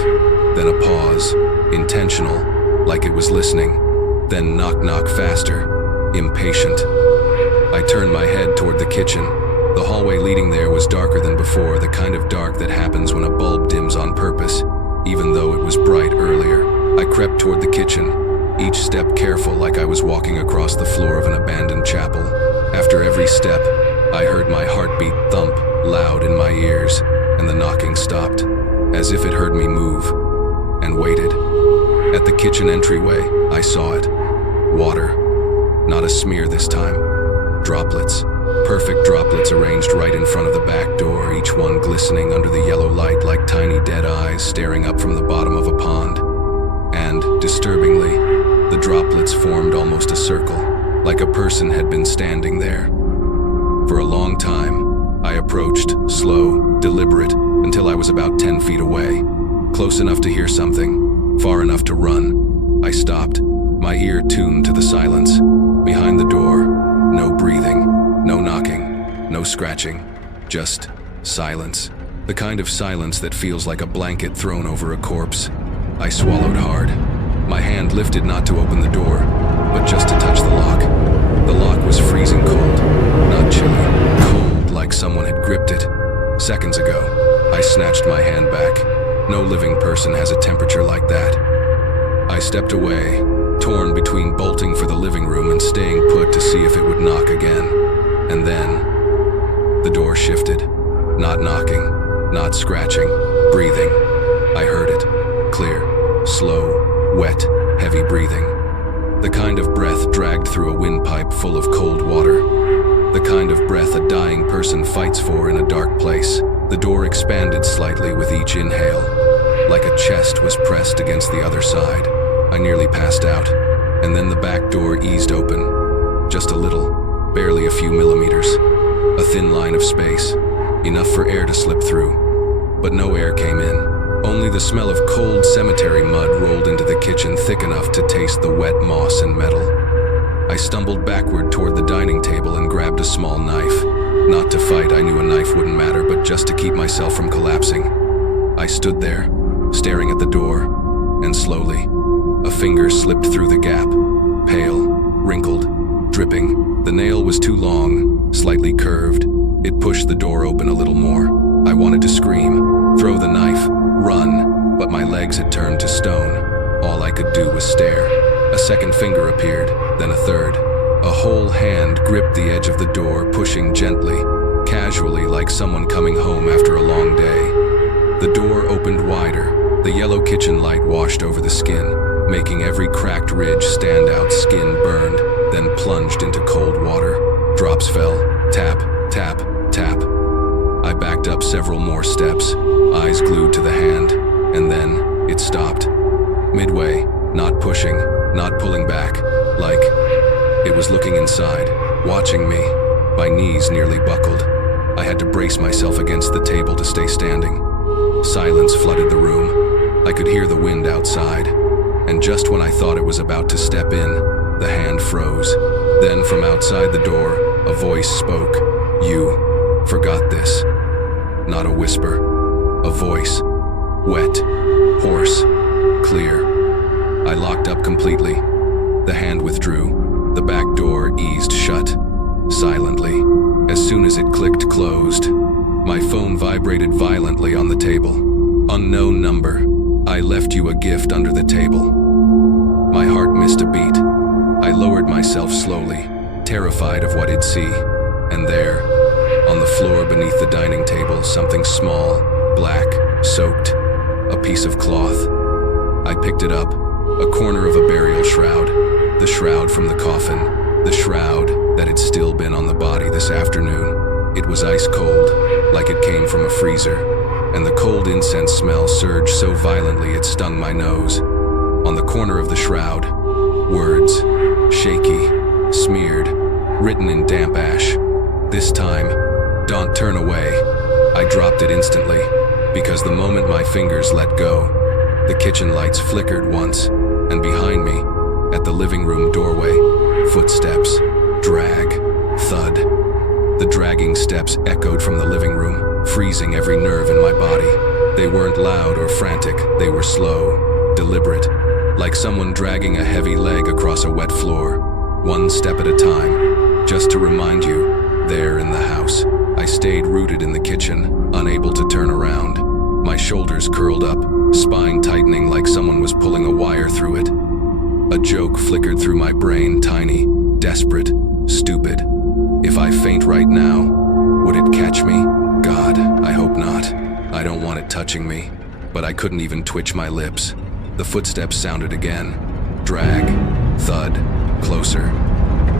then a pause, intentional, like it was listening, then knock knock faster, impatient. I turned my head toward the kitchen. The hallway leading there was darker than before, the kind of dark that happens when a bulb dims on purpose, even though it was bright earlier. I crept toward the kitchen, each step careful like I was walking across the floor of an abandoned chapel. After every step, I heard my heartbeat thump loud in my ears, and the knocking stopped, as if it heard me move, and waited. At the kitchen entryway, I saw it. Water. Not a smear this time. Droplets. Perfect droplets arranged right in front of the back door, each one glistening under the yellow light like tiny dead eyes staring up from the bottom of a pond. And, disturbingly, the droplets formed almost a circle, like a person had been standing there. For a long time, I approached, slow, deliberate, until I was about 10 feet away, close enough to hear something, far enough to run. I stopped, my ear tuned to the silence. Behind the door, no breathing, no knocking, no scratching, just silence. The kind of silence that feels like a blanket thrown over a corpse. I swallowed hard. My hand lifted not to open the door, but just to touch the lock. The lock was freezing cold, not chilly, cold like someone had gripped it. Seconds ago, I snatched my hand back. No living person has a temperature like that. I stepped away, torn between bolting for the living room and staying put to see if it would knock again. And then, the door shifted. Not knocking, not scratching, breathing. I heard it, clear, slow, wet, heavy breathing. The kind of breath dragged through a windpipe full of cold water. The kind of breath a dying person fights for in a dark place. The door expanded slightly with each inhale, like a chest was pressed against the other side. I nearly passed out, and then the back door eased open. Just a little, barely a few millimeters. A thin line of space, enough for air to slip through. But no air came in. Only the smell of cold cemetery mud rolled into the kitchen, thick enough to taste the wet moss and metal. I stumbled backward toward the dining table and grabbed a small knife. Not to fight, I knew a knife wouldn't matter, but just to keep myself from collapsing. I stood there, staring at the door, and slowly, a finger slipped through the gap, pale, wrinkled, dripping. The nail was too long, slightly curved. It pushed the door open a little more. I wanted to scream, throw the knife, run, but my legs had turned to stone. All I could do was stare. A second finger appeared, then a third. A whole hand gripped the edge of the door, pushing gently, casually, like someone coming home after a long day. The door opened wider. The yellow kitchen light washed over the skin, making every cracked ridge stand out. Skin burned, then plunged into cold water. Drops fell, tap, tap, tap. I backed up several more steps, eyes glued to the hand, and then it stopped. Midway, not pushing, not pulling back, like it was looking inside, watching me. My knees nearly buckled. I had to brace myself against the table to stay standing. Silence flooded the room. I could hear the wind outside, and just when I thought it was about to step in, the hand froze. Then from outside the door, a voice spoke. "You forgot this." Not a whisper, a voice. Wet, hoarse, clear. I locked up completely. The hand withdrew. The back door eased shut, silently. As soon as it clicked closed, my phone vibrated violently on the table. "Unknown number. I left you a gift under the table." My heart missed a beat. I lowered myself slowly, terrified of what I'd see. And there, on the floor beneath the dining table, something small, black, soaked, a piece of cloth. I picked it up, a corner of a burial shroud, the shroud from the coffin, the shroud that had still been on the body this afternoon. It was ice cold, like it came from a freezer, and the cold incense smell surged so violently it stung my nose. On the corner of the shroud, words, shaky, smeared, written in damp ash. This time, "Don't turn away." I dropped it instantly, because the moment my fingers let go, the kitchen lights flickered once, and behind me, at the living room doorway, footsteps, drag, thud. The dragging steps echoed from the living room, freezing every nerve in my body. They weren't loud or frantic, they were slow, deliberate, like someone dragging a heavy leg across a wet floor, one step at a time, just to remind you, there in the house. I stayed rooted in the kitchen, unable to turn around, my shoulders curled up, spine tightening like someone was pulling a wire through it. A joke flickered through my brain, tiny, desperate, stupid. If I faint right now, would it catch me? God, I hope not. I don't want it touching me, but I couldn't even twitch my lips. The footsteps sounded again. Drag, thud, closer.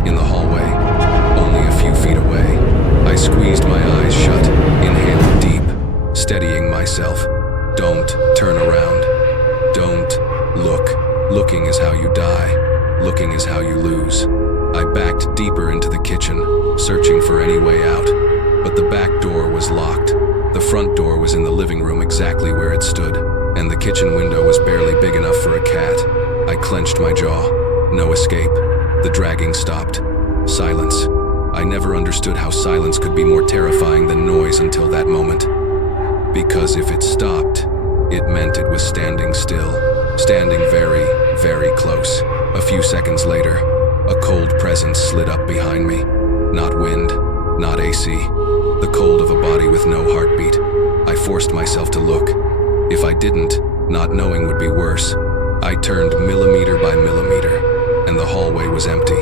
In the hallway, only a few feet away. I squeezed my eyes shut, inhaled deep, steadying myself. Don't turn around. Don't look. Looking is how you die. Looking is how you lose. I backed deeper into the kitchen, searching for any way out, but the back door was locked. The front door was in the living room exactly where it stood, and the kitchen window was barely big enough for a cat. I clenched my jaw. No escape. The dragging stopped. Silence. I never understood how silence could be more terrifying than noise until that moment. Because if it stopped, it meant it was standing still, standing very, very close. A few seconds later, a cold presence slid up behind me. Not wind, not AC, the cold of a body with no heartbeat. I forced myself to look. If I didn't, not knowing would be worse. I turned millimeter by millimeter, and the hallway was empty.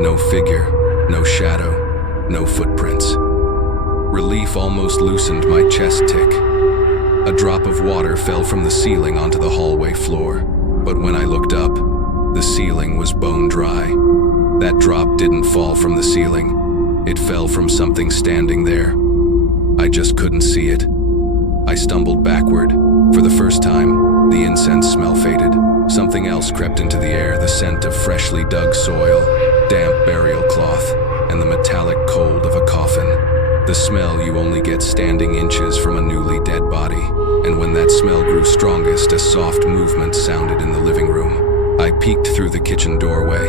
No figure, no shadow, no footprints. Relief almost loosened my chest tick. A drop of water fell from the ceiling onto the hallway floor, but when I looked up, the ceiling was bone dry. That drop didn't fall from the ceiling. It fell from something standing there. I just couldn't see it. I stumbled backward. For the first time, the incense smell faded. Something else crept into the air, the scent of freshly dug soil, damp burial cloth, and the metallic cold of a coffin. The smell you only get standing inches from a newly dead body. And when that smell grew strongest, a soft movement sounded in the living room. I peeked through the kitchen doorway.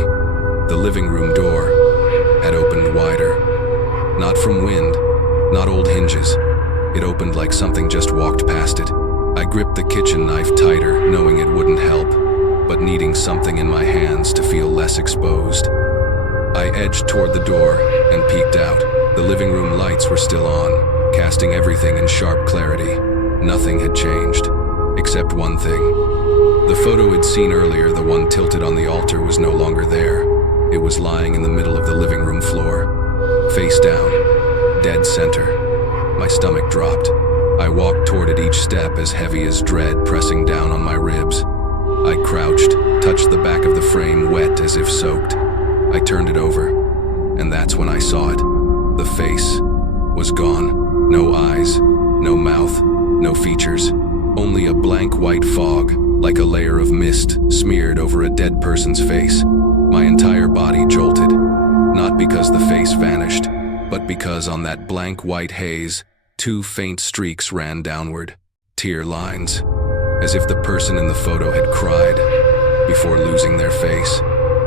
The living room door had opened wider. Not from wind, not old hinges. It opened like something just walked past it. I gripped the kitchen knife tighter, knowing it wouldn't help, but needing something in my hands to feel less exposed. I edged toward the door and peeked out. The living room lights were still on, casting everything in sharp clarity. Nothing had changed, except one thing. The photo I'd seen earlier, the one tilted on the altar, was no longer there. It was lying in the middle of the living room floor, face down, dead center. My stomach dropped. I walked toward it, each step as heavy as dread pressing down on my ribs. I crouched, touched the back of the frame, wet as if soaked. I turned it over, and that's when I saw it. The face was gone. No eyes, no mouth, no features. Only a blank white fog, like a layer of mist smeared over a dead person's face. My entire body jolted, not because the face vanished, but because on that blank white haze, two faint streaks ran downward, tear lines, as if the person in the photo had cried before losing their face.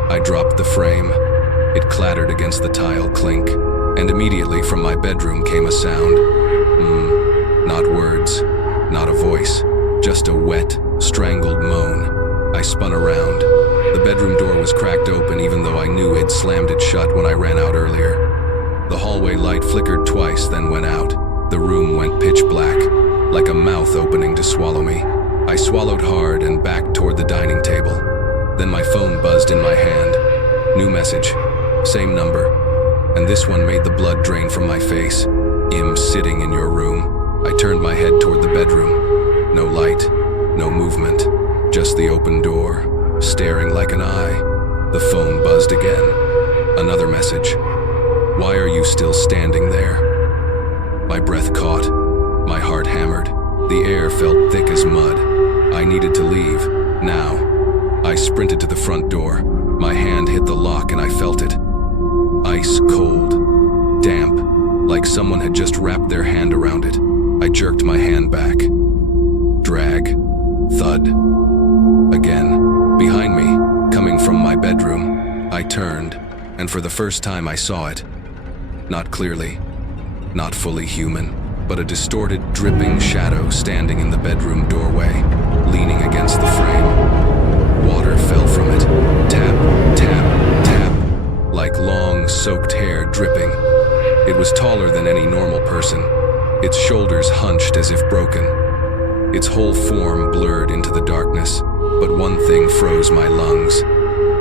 I dropped the frame. It clattered against the tile, clink, and immediately from my bedroom came a sound. Not words, not a voice, just a wet, strangled moan. I spun around. The bedroom door was cracked open, even though I knew I'd slammed it shut when I ran out earlier. The hallway light flickered twice, then went out. The room went pitch black, like a mouth opening to swallow me. I swallowed hard and backed toward the dining table. Then my phone buzzed in my hand. New message, same number, and this one made the blood drain from my face. "I'm sitting in your room." I turned my head toward the bedroom. No light, no movement, just the open door, staring like an eye. The phone buzzed again. Another message. "Why are you still standing there?" My breath caught. My heart hammered. The air felt thick as mud. I needed to leave, now. I sprinted to the front door. My hand hit the lock and I felt it. Ice cold, damp, like someone had just wrapped their hand around it. I jerked my hand back. Drag, thud. Again, behind me, coming from my bedroom. I turned, and for the first time I saw it. Not clearly, not fully human, but a distorted, dripping shadow standing in the bedroom doorway, leaning against the frame. Water fell from it, tap, tap, tap, like long, soaked hair dripping. It was taller than any normal person, its shoulders hunched as if broken. Its whole form blurred into the darkness, but one thing froze my lungs.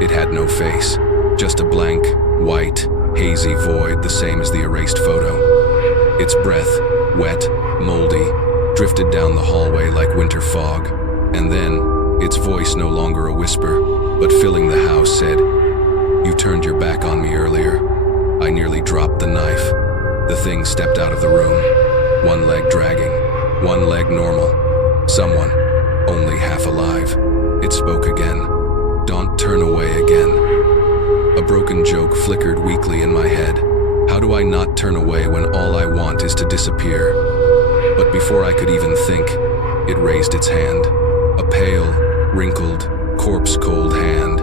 It had no face, just a blank, white, hazy void the same as the erased photo. Its breath, wet, moldy, drifted down the hallway like winter fog, and then, its voice no longer a whisper, but filling the house said, "You turned your back on me earlier." I nearly dropped the knife. The thing stepped out of the room, one leg dragging, one leg normal. Someone, only half alive. It spoke again. "Don't turn away again." A broken joke flickered weakly in my head. How do I not turn away when all I want is to disappear? But before I could even think, it raised its hand. A pale, wrinkled, corpse-cold hand,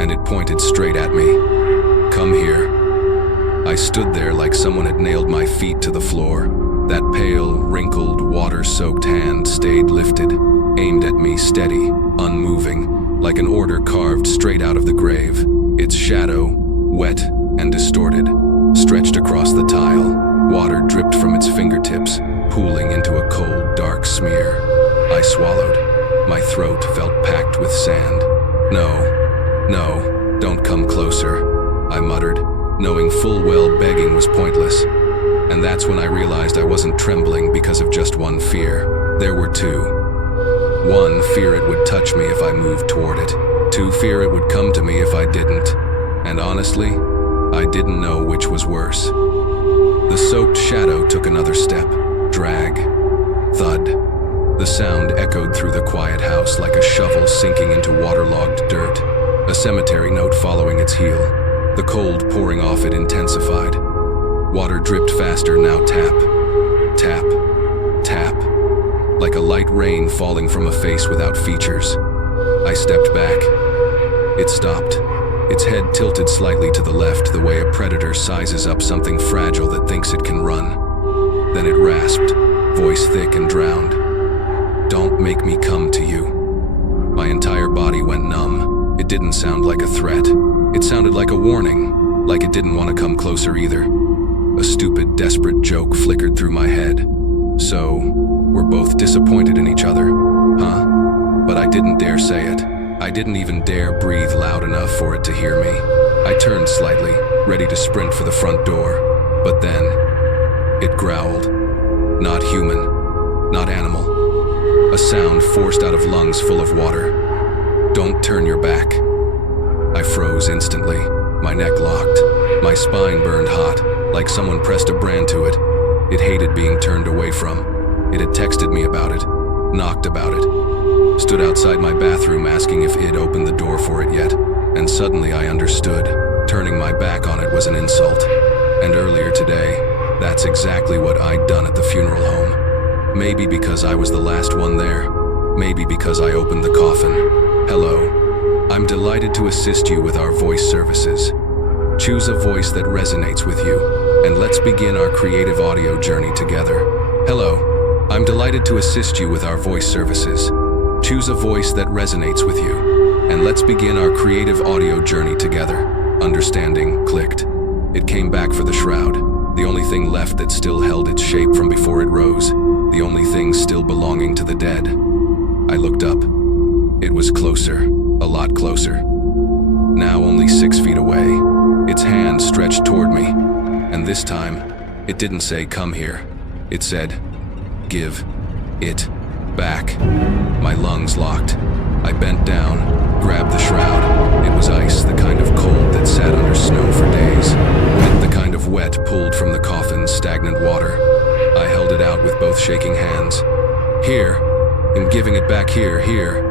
and it pointed straight at me. "Come here." I stood there like someone had nailed my feet to the floor. That pale, wrinkled, water-soaked hand stayed lifted, aimed at me steady, unmoving, like an order carved straight out of the grave. Its shadow, wet and distorted, stretched across the tile. Water dripped from its fingertips, pooling into a cold, dark smear. I swallowed. My throat felt packed with sand. "No, no, don't come closer," I muttered, knowing full well begging was pointless. And that's when I realized I wasn't trembling because of just one fear. There were two. One, fear it would touch me if I moved toward it. Two, fear it would come to me if I didn't. And honestly, I didn't know which was worse. The soaked shadow took another step. Drag. Thud. The sound echoed through the quiet house like a shovel sinking into waterlogged dirt. A cemetery note following its heel. The cold pouring off it intensified. Water dripped faster, now tap. Tap. Tap. Like a light rain falling from a face without features. I stepped back. It stopped. Its head tilted slightly to the left, the way a predator sizes up something fragile that thinks it can run. Then it rasped, voice thick and drowned. "Don't make me come to you." My entire body went numb. It didn't sound like a threat. It sounded like a warning, like it didn't want to come closer either. A stupid, desperate joke flickered through my head. So, we're both disappointed in each other, huh? But I didn't dare say it. I didn't even dare breathe loud enough for it to hear me. I turned slightly, ready to sprint for the front door. But then, it growled. Not human, not animal. A sound forced out of lungs full of water. "Don't turn your back." I froze instantly, my neck locked. My spine burned hot, like someone pressed a brand to it. It hated being turned away from. It had texted me about it, knocked about it. Stood outside my bathroom asking if it opened the door for it yet, and suddenly I understood. Turning my back on it was an insult. And earlier today, that's exactly what I'd done at the funeral home. Maybe because I was the last one there. Maybe because I opened the coffin. "Hello. I'm delighted to assist you with our voice services. Choose a voice that resonates with you, and let's begin our creative audio journey together." "Hello. I'm delighted to assist you with our voice services. Choose a voice that resonates with you, and let's begin our creative audio journey together." Understanding clicked. It came back for the shroud, the only thing left that still held its shape from before it rose, the only thing still belonging to the dead. I looked up. It was closer, a lot closer. Now only 6 feet away. Its hand stretched toward me, and this time, it didn't say, "Come here." It said, "Give it back." My lungs locked. I bent down, grabbed the shroud. It was ice, the kind of cold that sat under snow for days. Wet, the kind of wet pulled from the coffin's stagnant water. I held it out with both shaking hands. "Here, I'm giving it back here, here."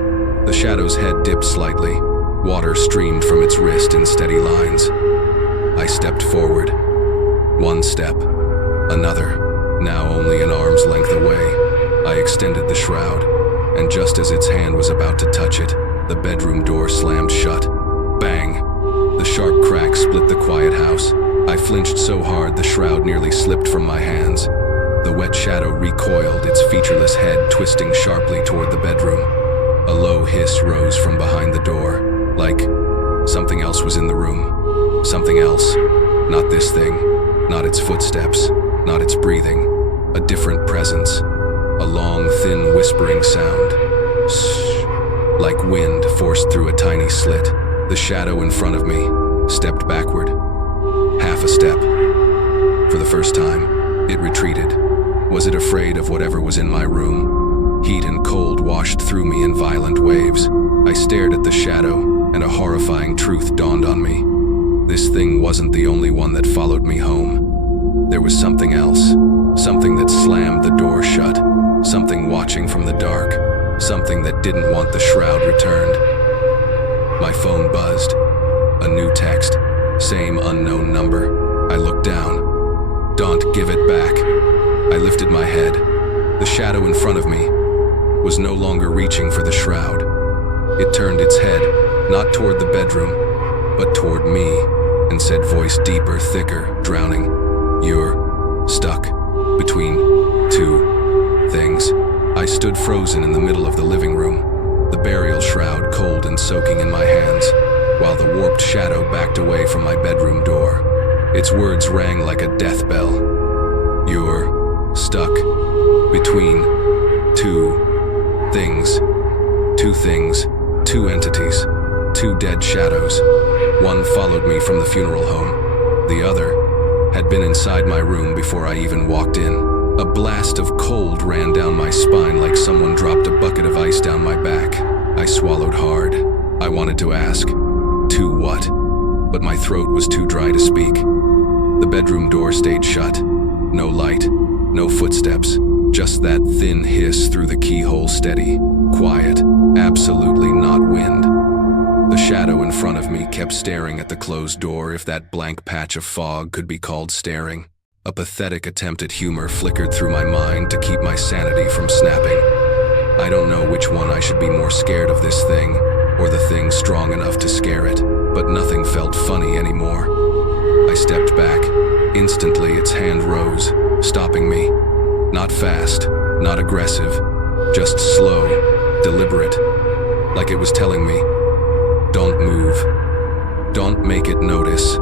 The shadow's head dipped slightly. Water streamed from its wrist in steady lines. I stepped forward. One step. Another, now only an arm's length away. I extended the shroud, and just as its hand was about to touch it, the bedroom door slammed shut. Bang! The sharp crack split the quiet house. I flinched so hard the shroud nearly slipped from my hands. The wet shadow recoiled, its featureless head twisting sharply toward the bedroom. A low hiss rose from behind the door, like something else was in the room. Something else. Not this thing, not its footsteps, not its breathing. A different presence. A long, thin, whispering sound. Shh. Like wind forced through a tiny slit. The shadow in front of me stepped backward. Half a step. For the first time, it retreated. Was it afraid of whatever was in my room? Heat and cold washed through me in violent waves. I stared at the shadow, and a horrifying truth dawned on me. This thing wasn't the only one that followed me home. There was something else. Something that slammed the door shut. Something watching from the dark. Something that didn't want the shroud returned. My phone buzzed. A new text. Same unknown number. I looked down. "Don't give it back." I lifted my head. The shadow in front of me was no longer reaching for the shroud. It turned its head, not toward the bedroom, but toward me, and said, voice deeper, thicker, drowning, "You're stuck between two things." I stood frozen in the middle of the living room, the burial shroud cold and soaking in my hands, while the warped shadow backed away from my bedroom door. Its words rang like a death bell. "You're stuck between two things. Two things, two entities, two dead shadows. One followed me from the funeral home. The other had been inside my room before I even walked in. A blast of cold ran down my spine like someone dropped a bucket of ice down my back. I swallowed hard. I wanted to ask, to what? But my throat was too dry to speak. The bedroom door stayed shut. No light, no footsteps, just that thin hiss through the keyhole, steady, quiet, absolutely not wind. The shadow in front of me kept staring at the closed door, if that blank patch of fog could be called staring. A pathetic attempt at humor flickered through my mind to keep my sanity from snapping. I don't know which one I should be more scared of, this thing, or the thing strong enough to scare it, but nothing felt funny anymore. I stepped back. Instantly, its hand rose, stopping me. Not fast, not aggressive, just slow, deliberate, like it was telling me, "Don't move. Don't make it notice.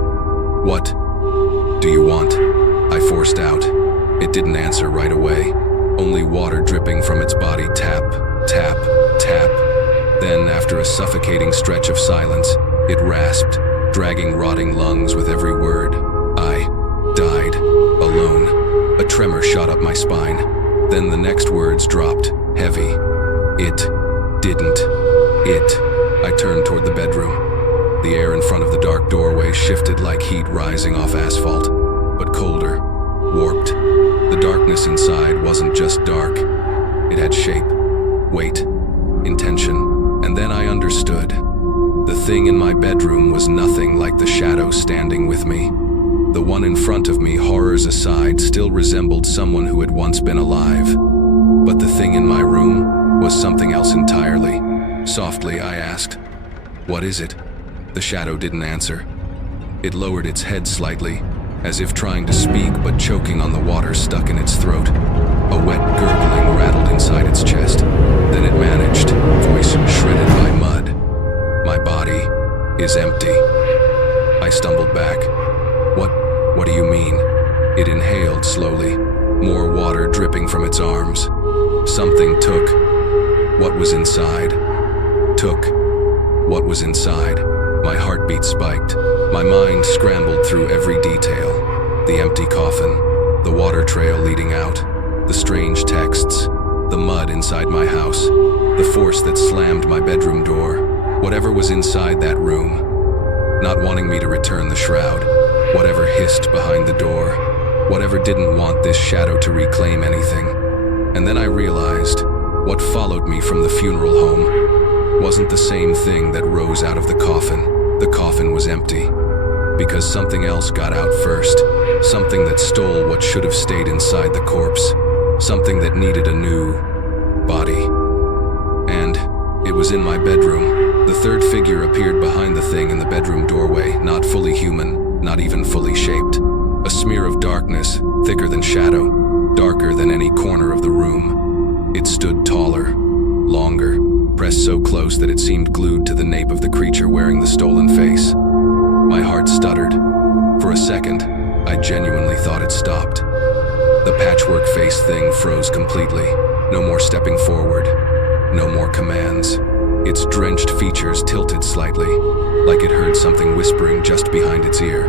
What do you want?" I forced out. It didn't answer right away. Only water dripping from its body, tap, tap, tap. Then, after a suffocating stretch of silence, it rasped, dragging rotting lungs with every word. "I died alone." A tremor shot up my spine. Then the next words dropped, heavy. "It didn't. It." I turned toward the bedroom. The air in front of the dark doorway shifted like heat rising off asphalt, but colder, warped. The darkness inside wasn't just dark. It had shape, weight, intention. And then I understood. The thing in my bedroom was nothing like the shadow standing with me. The one in front of me, horrors aside, still resembled someone who had once been alive. But the thing in my room was something else entirely. Softly, I asked, "What is it?" The shadow didn't answer. It lowered its head slightly, as if trying to speak but choking on the water stuck in its throat. A wet gurgling rattled inside its chest. Then it managed, voice shredded by mud. "My body is empty." I stumbled back. What do you mean?" It inhaled slowly, more water dripping from its arms. "Something took what was inside. Took what was inside." My heartbeat spiked. My mind scrambled through every detail. The empty coffin, the water trail leading out, the strange texts, the mud inside my house, the force that slammed my bedroom door, whatever was inside that room, not wanting me to return the shroud, whatever hissed behind the door, whatever didn't want this shadow to reclaim anything. And then I realized what followed me from the funeral home wasn't the same thing that rose out of the coffin. The coffin was empty, because something else got out first, something that stole what should have stayed inside the corpse, something that needed a new body. And it was in my bedroom. The third figure appeared behind the thing in the bedroom doorway, not fully human, not even fully shaped. A smear of darkness, thicker than shadow. darker than any corner of the room. It stood taller, longer, pressed so close that it seemed glued to the nape of the creature wearing the stolen face. My heart stuttered. For a second, I genuinely thought it stopped. The patchwork face thing froze completely. No more stepping forward. No more commands. Its drenched features tilted slightly, like it heard something whispering just behind its ear.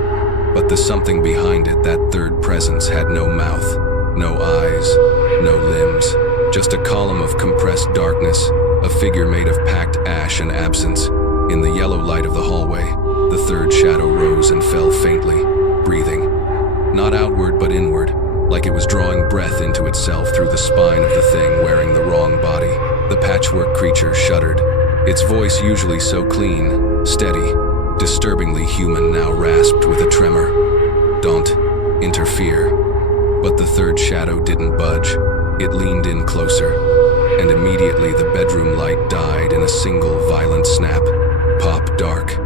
But the something behind it, that third presence, had no mouth, no eyes, no limbs. Just a column of compressed darkness, a figure made of packed ash and absence. In the yellow light of the hallway, the third shadow rose and fell faintly, breathing. Not outward but inward, like it was drawing breath into itself through the spine of the thing wearing the wrong body. The patchwork creature shuddered. Its voice, usually so clean, steady, disturbingly human, now rasped with a tremor. "Don't interfere." But the third shadow didn't budge. It leaned in closer, and immediately the bedroom light died in a single violent snap. Pop dark.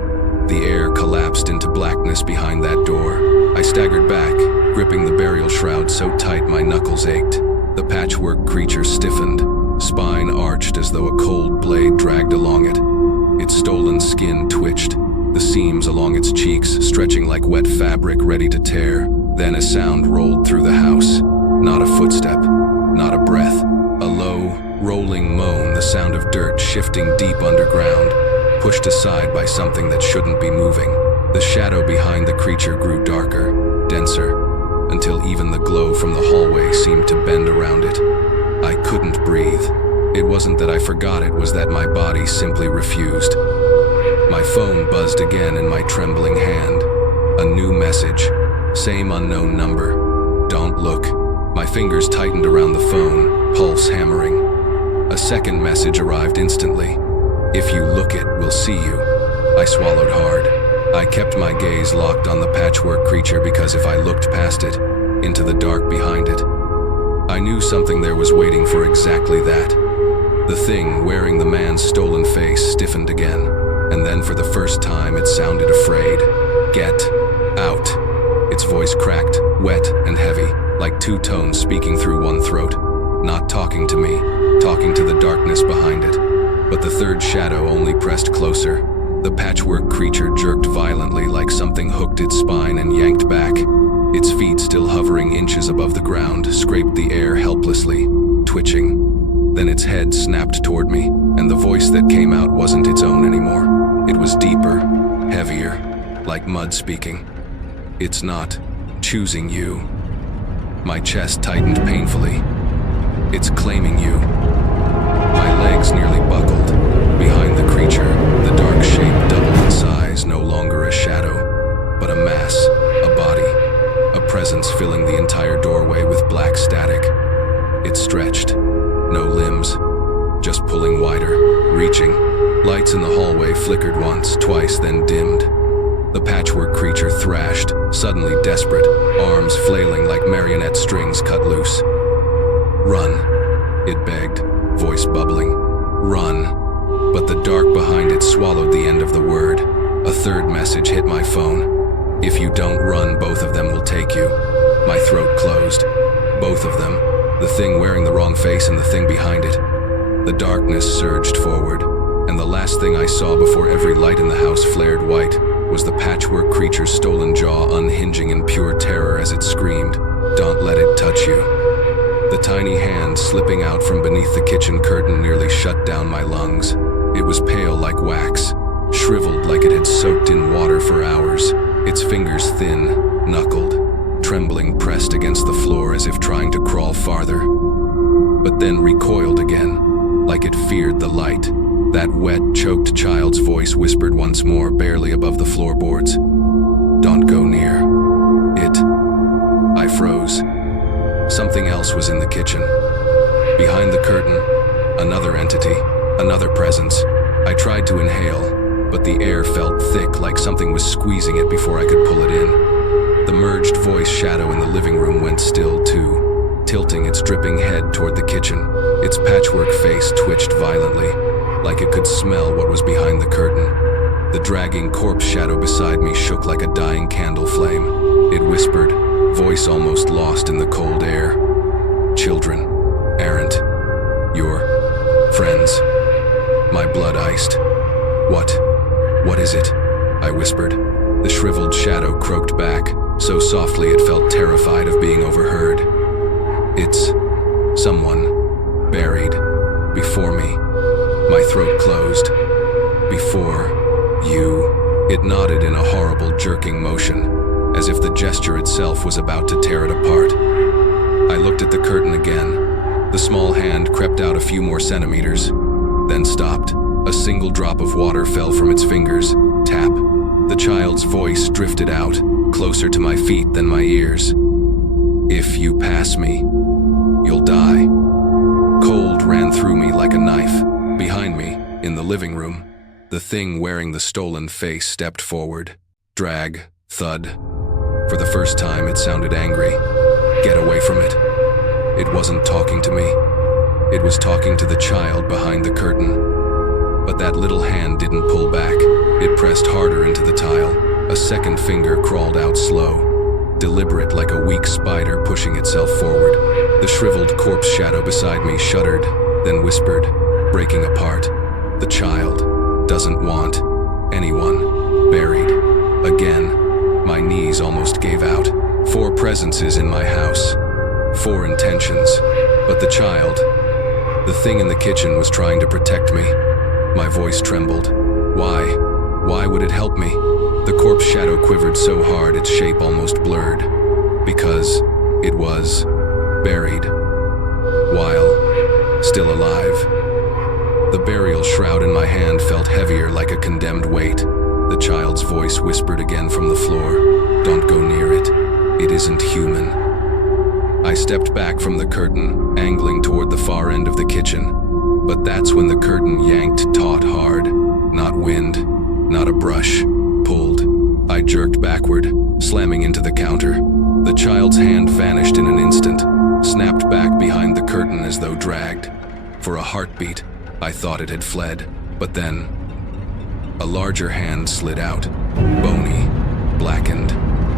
The air collapsed into blackness behind that door. I staggered back, gripping the burial shroud so tight my knuckles ached. The patchwork creature stiffened, spine arched as though a cold blade dragged along it. Its stolen skin twitched, the seams along its cheeks stretching like wet fabric ready to tear. Then a sound rolled through the house. Not a footstep, not a breath. A low, rolling moan, the sound of dirt shifting deep underground, pushed aside by something that shouldn't be moving. The shadow behind the creature grew darker, denser, until even the glow from the hallway seemed to bend around it. I couldn't breathe. It wasn't that I forgot, it was that my body simply refused. My phone buzzed again in my trembling hand. A new message. Same unknown number. "Don't look." My fingers tightened around the phone, pulse hammering. A second message arrived instantly. "If you look it, we'll see you." I swallowed hard. I kept my gaze locked on the patchwork creature because if I looked past it, into the dark behind it, I knew something there was waiting for exactly that. The thing wearing the man's stolen face stiffened again, and then for the first time it sounded afraid. "Get out." Its voice cracked, wet and heavy, like two tones speaking through one throat. Not talking to me, talking to the darkness behind it. But the third shadow only pressed closer. The patchwork creature jerked violently like something hooked its spine and yanked back. Its feet, still hovering inches above the ground, scraped the air helplessly, twitching. Then its head snapped toward me, and the voice that came out wasn't its own anymore. It was deeper, heavier, like mud speaking. "It's not choosing you." My chest tightened painfully. "It's claiming you." My legs nearly buckled. Behind the creature, the dark shape doubled in size, no longer a shadow, but a mass, a body, a presence filling the entire doorway with black static. It stretched, no limbs, just pulling wider, reaching. Lights in the hallway flickered once, twice, then dimmed. The patchwork creature thrashed, suddenly desperate, arms flailing like marionette strings cut loose. "Run," it begged, voice bubbling. "Run." But the dark behind it swallowed the end of the word. A third message hit my phone. "If you don't run, both of them will take you." My throat closed. Both of them. The thing wearing the wrong face and the thing behind it. The darkness surged forward, and the last thing I saw before every light in the house flared white was the patchwork creature's stolen jaw unhinging in pure terror as it screamed, "Don't let it touch you." The tiny hand slipping out from beneath the kitchen curtain nearly shut down my lungs. It was pale like wax, shriveled like it had soaked in water for hours, its fingers thin, knuckled, trembling, pressed against the floor as if trying to crawl farther. But then recoiled again, like it feared the light. That wet, choked child's voice whispered once more, barely above the floorboards, "Don't go near it." I froze. Something else was in the kitchen. Behind the curtain, another entity, another presence. I tried to inhale, but the air felt thick, like something was squeezing it before I could pull it in. The merged voice shadow in the living room went still too, tilting its dripping head toward the kitchen. Its patchwork face twitched violently, like it could smell what was behind the curtain. The dragging corpse shadow beside me shook like a dying candle flame. It whispered, voice almost lost in the cold air, children aren't your friends. My blood iced. What is it? I whispered. The shriveled shadow croaked back, so softly it felt terrified of being overheard. It's someone buried before me. My throat closed. Before you. It nodded in a horrible jerking motion, as if the gesture itself was about to tear it apart. I looked at the curtain again. The small hand crept out a few more centimeters, then stopped. A single drop of water fell from its fingers. Tap. The child's voice drifted out, closer to my feet than my ears. If you pass me, you'll die. Cold ran through me like a knife. Behind me, in the living room, the thing wearing the stolen face stepped forward. Drag, thud. For the first time, it sounded angry. Get away from it. It wasn't talking to me. It was talking to the child behind the curtain. But that little hand didn't pull back. It pressed harder into the tile. A second finger crawled out slow, deliberate like a weak spider pushing itself forward. The shriveled corpse shadow beside me shuddered, then whispered, breaking apart. The child doesn't want anyone buried. Again, my knees almost gave out. 4 presences in my house. 4 intentions. But the child, the thing in the kitchen, was trying to protect me. My voice trembled. Why? Why would it help me? The corpse shadow quivered so hard its shape almost blurred. Because it was buried, while still alive. The burial shroud in my hand felt heavier, like a condemned weight. The child's voice whispered again from the floor. Don't go near it. It isn't human. I stepped back from the curtain, angling toward the far end of the kitchen. But that's when the curtain yanked taut hard. Not wind, not a brush. Pulled. I jerked backward, slamming into the counter. The child's hand vanished in an instant, snapped back behind the curtain as though dragged. For a heartbeat, I thought it had fled. But then, a larger hand slid out. Bony, blackened,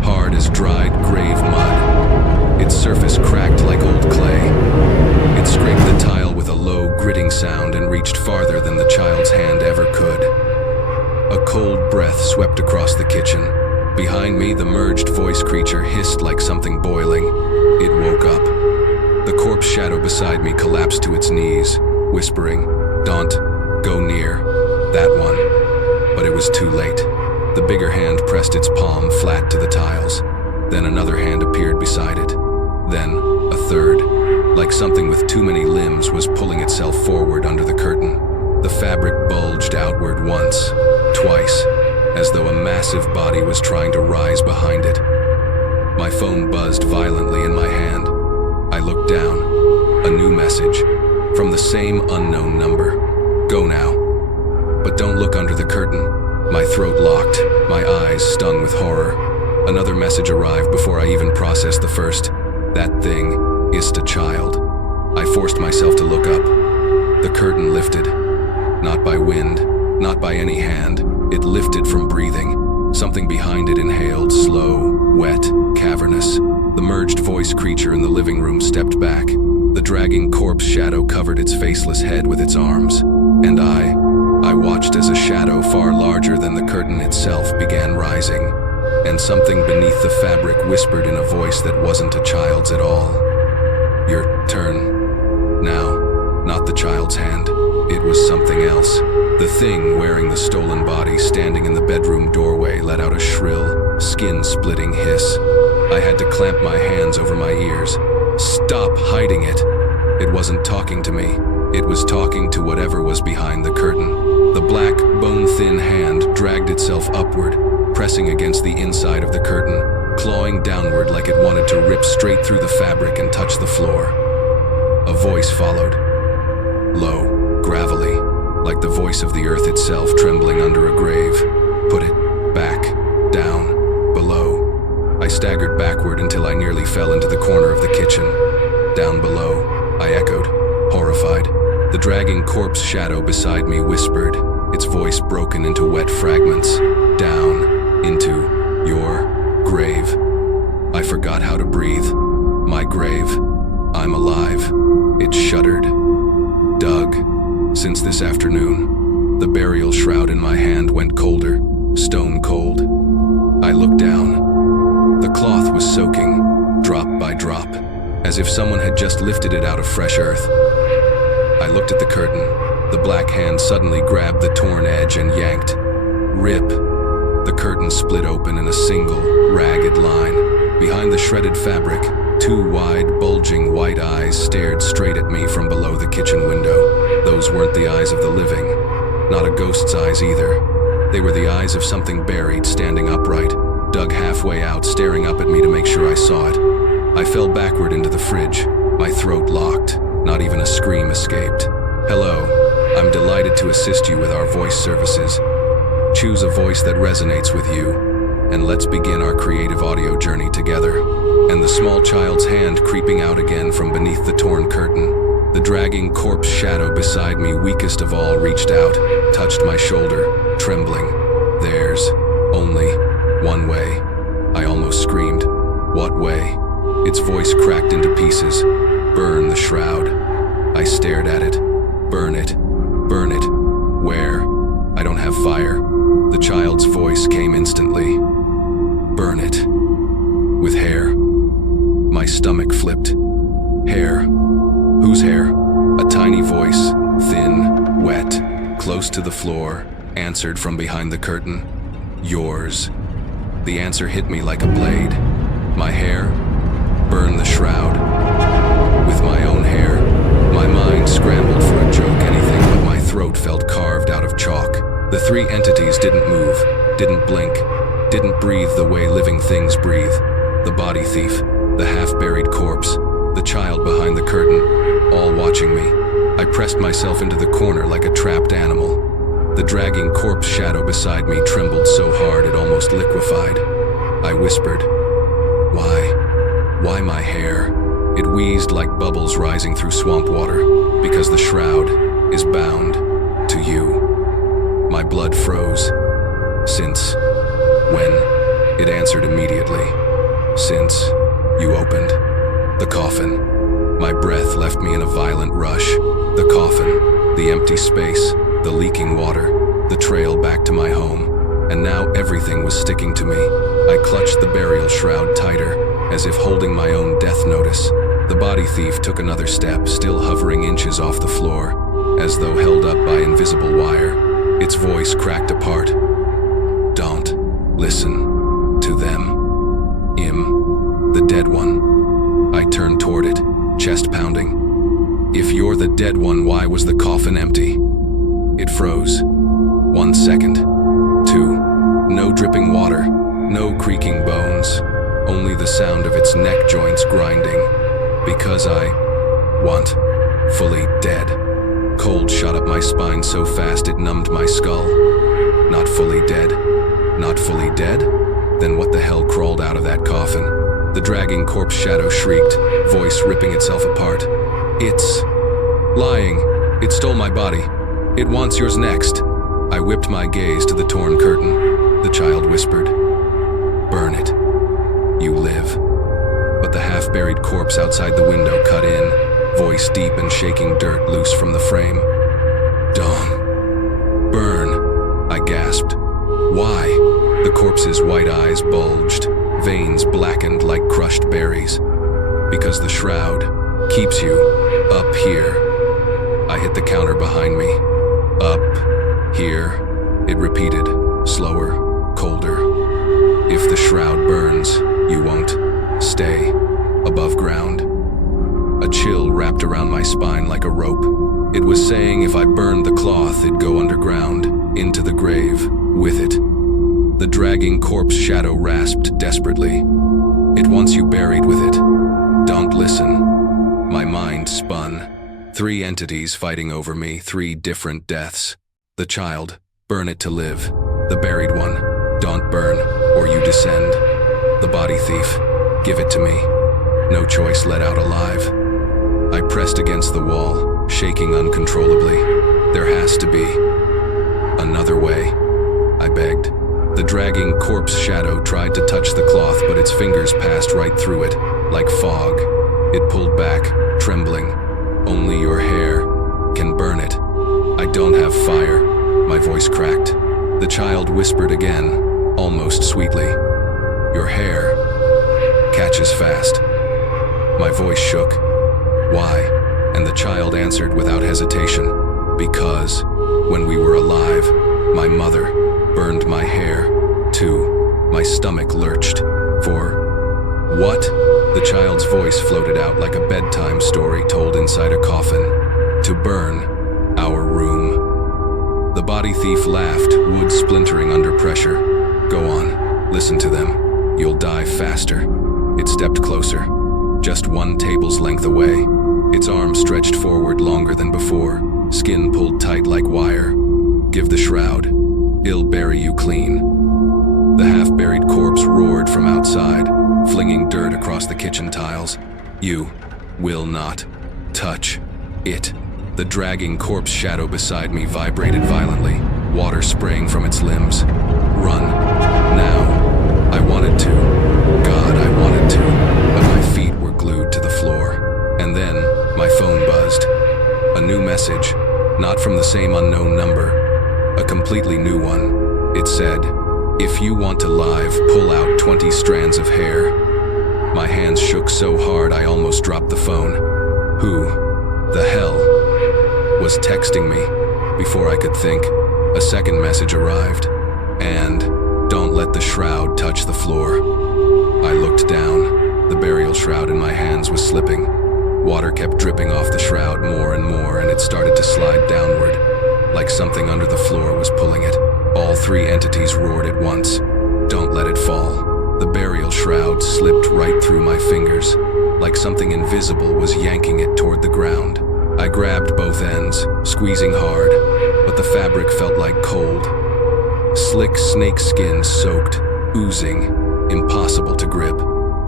hard as dried grave mud. Its surface cracked like old clay. It scraped the tile with a low, gritting sound and reached farther than the child's hand ever could. A cold breath swept across the kitchen. Behind me, the merged voice creature hissed like something boiling. It woke up. The corpse shadow beside me collapsed to its knees, whispering, "Don't go near that one." But it was too late. The bigger hand pressed its palm flat to the tiles. Then another hand appeared beside it. Then a third. Like something with too many limbs was pulling itself forward under the curtain. The fabric bulged outward once, twice, as though a massive body was trying to rise behind it. My phone buzzed violently in my hand. I looked down. A new message, from the same unknown number. Go now. But don't look under the curtain. My throat locked, my eyes stung with horror. Another message arrived before I even processed the first. That thing is a child. I forced myself to look up. The curtain lifted. Not by wind, not by any hand. It lifted from breathing. Something behind it inhaled, slow, wet, cavernous. The merged voice creature in the living room stepped back. The dragging corpse shadow covered its faceless head with its arms. And I watched as a shadow far larger than the curtain itself began rising. And something beneath the fabric whispered in a voice that wasn't a child's at all. Your turn. Now. Not the child's hand. It was something else. The thing wearing the stolen body standing in the bedroom doorway let out a shrill, skin-splitting hiss. I had to clamp my hands over my ears. Stop hiding it. It wasn't talking to me. It was talking to whatever was behind the curtain. The black, bone-thin hand dragged itself upward, pressing against the inside of the curtain, clawing downward like it wanted to rip straight through the fabric and touch the floor. A voice followed. Low, gravelly, like the voice of the earth itself trembling under a grave. Put it back, down, below. I staggered backward until I nearly fell into the corner of the kitchen. Down below, I echoed, horrified. The dragging corpse shadow beside me whispered, its voice broken into wet fragments. Down, into your grave. I forgot how to breathe. My grave. I'm alive. It shuddered. Doug, since this afternoon, the burial shroud in my hand went colder, stone cold. I looked down. The cloth was soaking, drop by drop, as if someone had just lifted it out of fresh earth. I looked at the curtain. The black hand suddenly grabbed the torn edge and yanked. Rip. The curtain split open in a single, ragged line. Behind the shredded fabric, two wide, bulging white eyes stared straight at me from below the kitchen window. Those weren't the eyes of the living, not a ghost's eyes either. They were the eyes of something buried, standing upright, dug halfway out, staring up at me to make sure I saw it. I fell backward into the fridge, my throat locked. Not even a scream escaped. Hello, I'm delighted to assist you with our voice services. Choose a voice that resonates with you, and let's begin our creative audio journey together. And the small child's hand creeping out again from beneath the torn curtain. The dragging corpse shadow beside me, weakest of all, reached out, touched my shoulder, trembling. There's only one way. I almost screamed. What way? Its voice cracked into pieces. Burn the shroud. I stared at it. Burn it. Burn it. Where? I don't have fire. The child's voice came instantly. Burn it. With hair. My stomach flipped. Hair. Whose hair? A tiny voice, thin, wet, close to the floor, answered from behind the curtain. Yours. The answer hit me like a blade. My hair? Burn the shroud. With my own hair. My mind scrambled for a joke, anything, but my throat felt carved out of chalk. The three entities didn't move, didn't blink, didn't breathe the way living things breathe. The body thief, the half-buried corpse, the child behind the curtain, all watching me. I pressed myself into the corner like a trapped animal. The dragging corpse shadow beside me trembled so hard it almost liquefied. I whispered, Why my hair? It wheezed like bubbles rising through swamp water, because the shroud is bound to you. My blood froze. Since when? It answered immediately. Since you opened the coffin. My breath left me in a violent rush. The coffin, the empty space, the leaking water, the trail back to my home. And now everything was sticking to me. I clutched the burial shroud tighter, as if holding my own death notice. The body thief took another step, still hovering inches off the floor, as though held up by invisible wire. Its voice cracked apart. Don't listen to them. The dead one. I turned toward it, chest pounding. If you're the dead one, why was the coffin empty? It froze. 1 second. 2. No dripping water, no creaking bones, only the sound of its neck joints grinding. Because I want fully dead. Cold shot up my spine so fast it numbed my skull. Not fully dead. Not fully dead? Then what the hell crawled out of that coffin? The dragging corpse shadow shrieked, voice ripping itself apart. It's lying. It stole my body. It wants yours next. I whipped my gaze to the torn curtain. The child whispered, Burn it. You live. But the half-buried corpse outside the window cut in, voice deep and shaking dirt loose from the frame. Dawn. Burn. I gasped. Why? The corpse's white eyes bulged, veins blackened like crushed berries. Because the shroud keeps you up here. I hit the counter behind me. Up here, it repeated, slower, colder. If the shroud burns, you won't stay above ground. A chill wrapped around my spine like a rope. It was saying if I burned the cloth, it'd go underground, into the grave, with it. The dragging corpse shadow rasped desperately. It wants you buried with it. Don't listen. My mind spun. 3 entities fighting over me, 3 different deaths. The child, burn it to live. The buried one, don't burn, or you descend. The body thief, give it to me. No choice let out alive. I pressed against the wall, shaking uncontrollably. There has to be another way, I begged. The dragging corpse shadow tried to touch the cloth, but its fingers passed right through it, like fog. It pulled back, Only your hair can burn it. I don't have fire. My voice cracked. The child whispered again, almost sweetly. Your hair catches fast. My voice shook. Why? And the child answered without hesitation. Because when we were alive, my mother burned my hair, too. My stomach lurched. For what? The child's voice floated out like a bedtime story told inside a coffin. To burn our room. The body thief laughed, wood splintering under pressure. Go on, listen to them. You'll die faster. It stepped closer, just one table's length away. Its arm stretched forward longer than before, skin pulled tight like wire. Give the shroud. It'll bury you clean. The half-buried corpse roared from outside, flinging dirt across the kitchen tiles. You will not touch it. The dragging corpse shadow beside me vibrated violently, water spraying from its limbs. Run. Now. I wanted to. God, I wanted to. But my feet were glued to the floor. And then, my phone buzzed. A new message, not from the same unknown number. A completely new one. It said, if you want to live, pull out 20 strands of hair. My hands shook so hard I almost dropped the phone. Who the hell was texting me? Before I could think, a second message arrived. And don't let the shroud touch the floor. I looked down. The burial shroud in my hands was slipping. Water kept dripping off the shroud more and more, and it started to slide downward, like something under the floor was pulling it. All three entities roared at once. Don't let it fall. The burial shroud slipped right through my fingers, like something invisible was yanking it toward the ground. I grabbed both ends, squeezing hard, but the fabric felt like cold. Slick snake skin soaked, oozing, impossible to grip.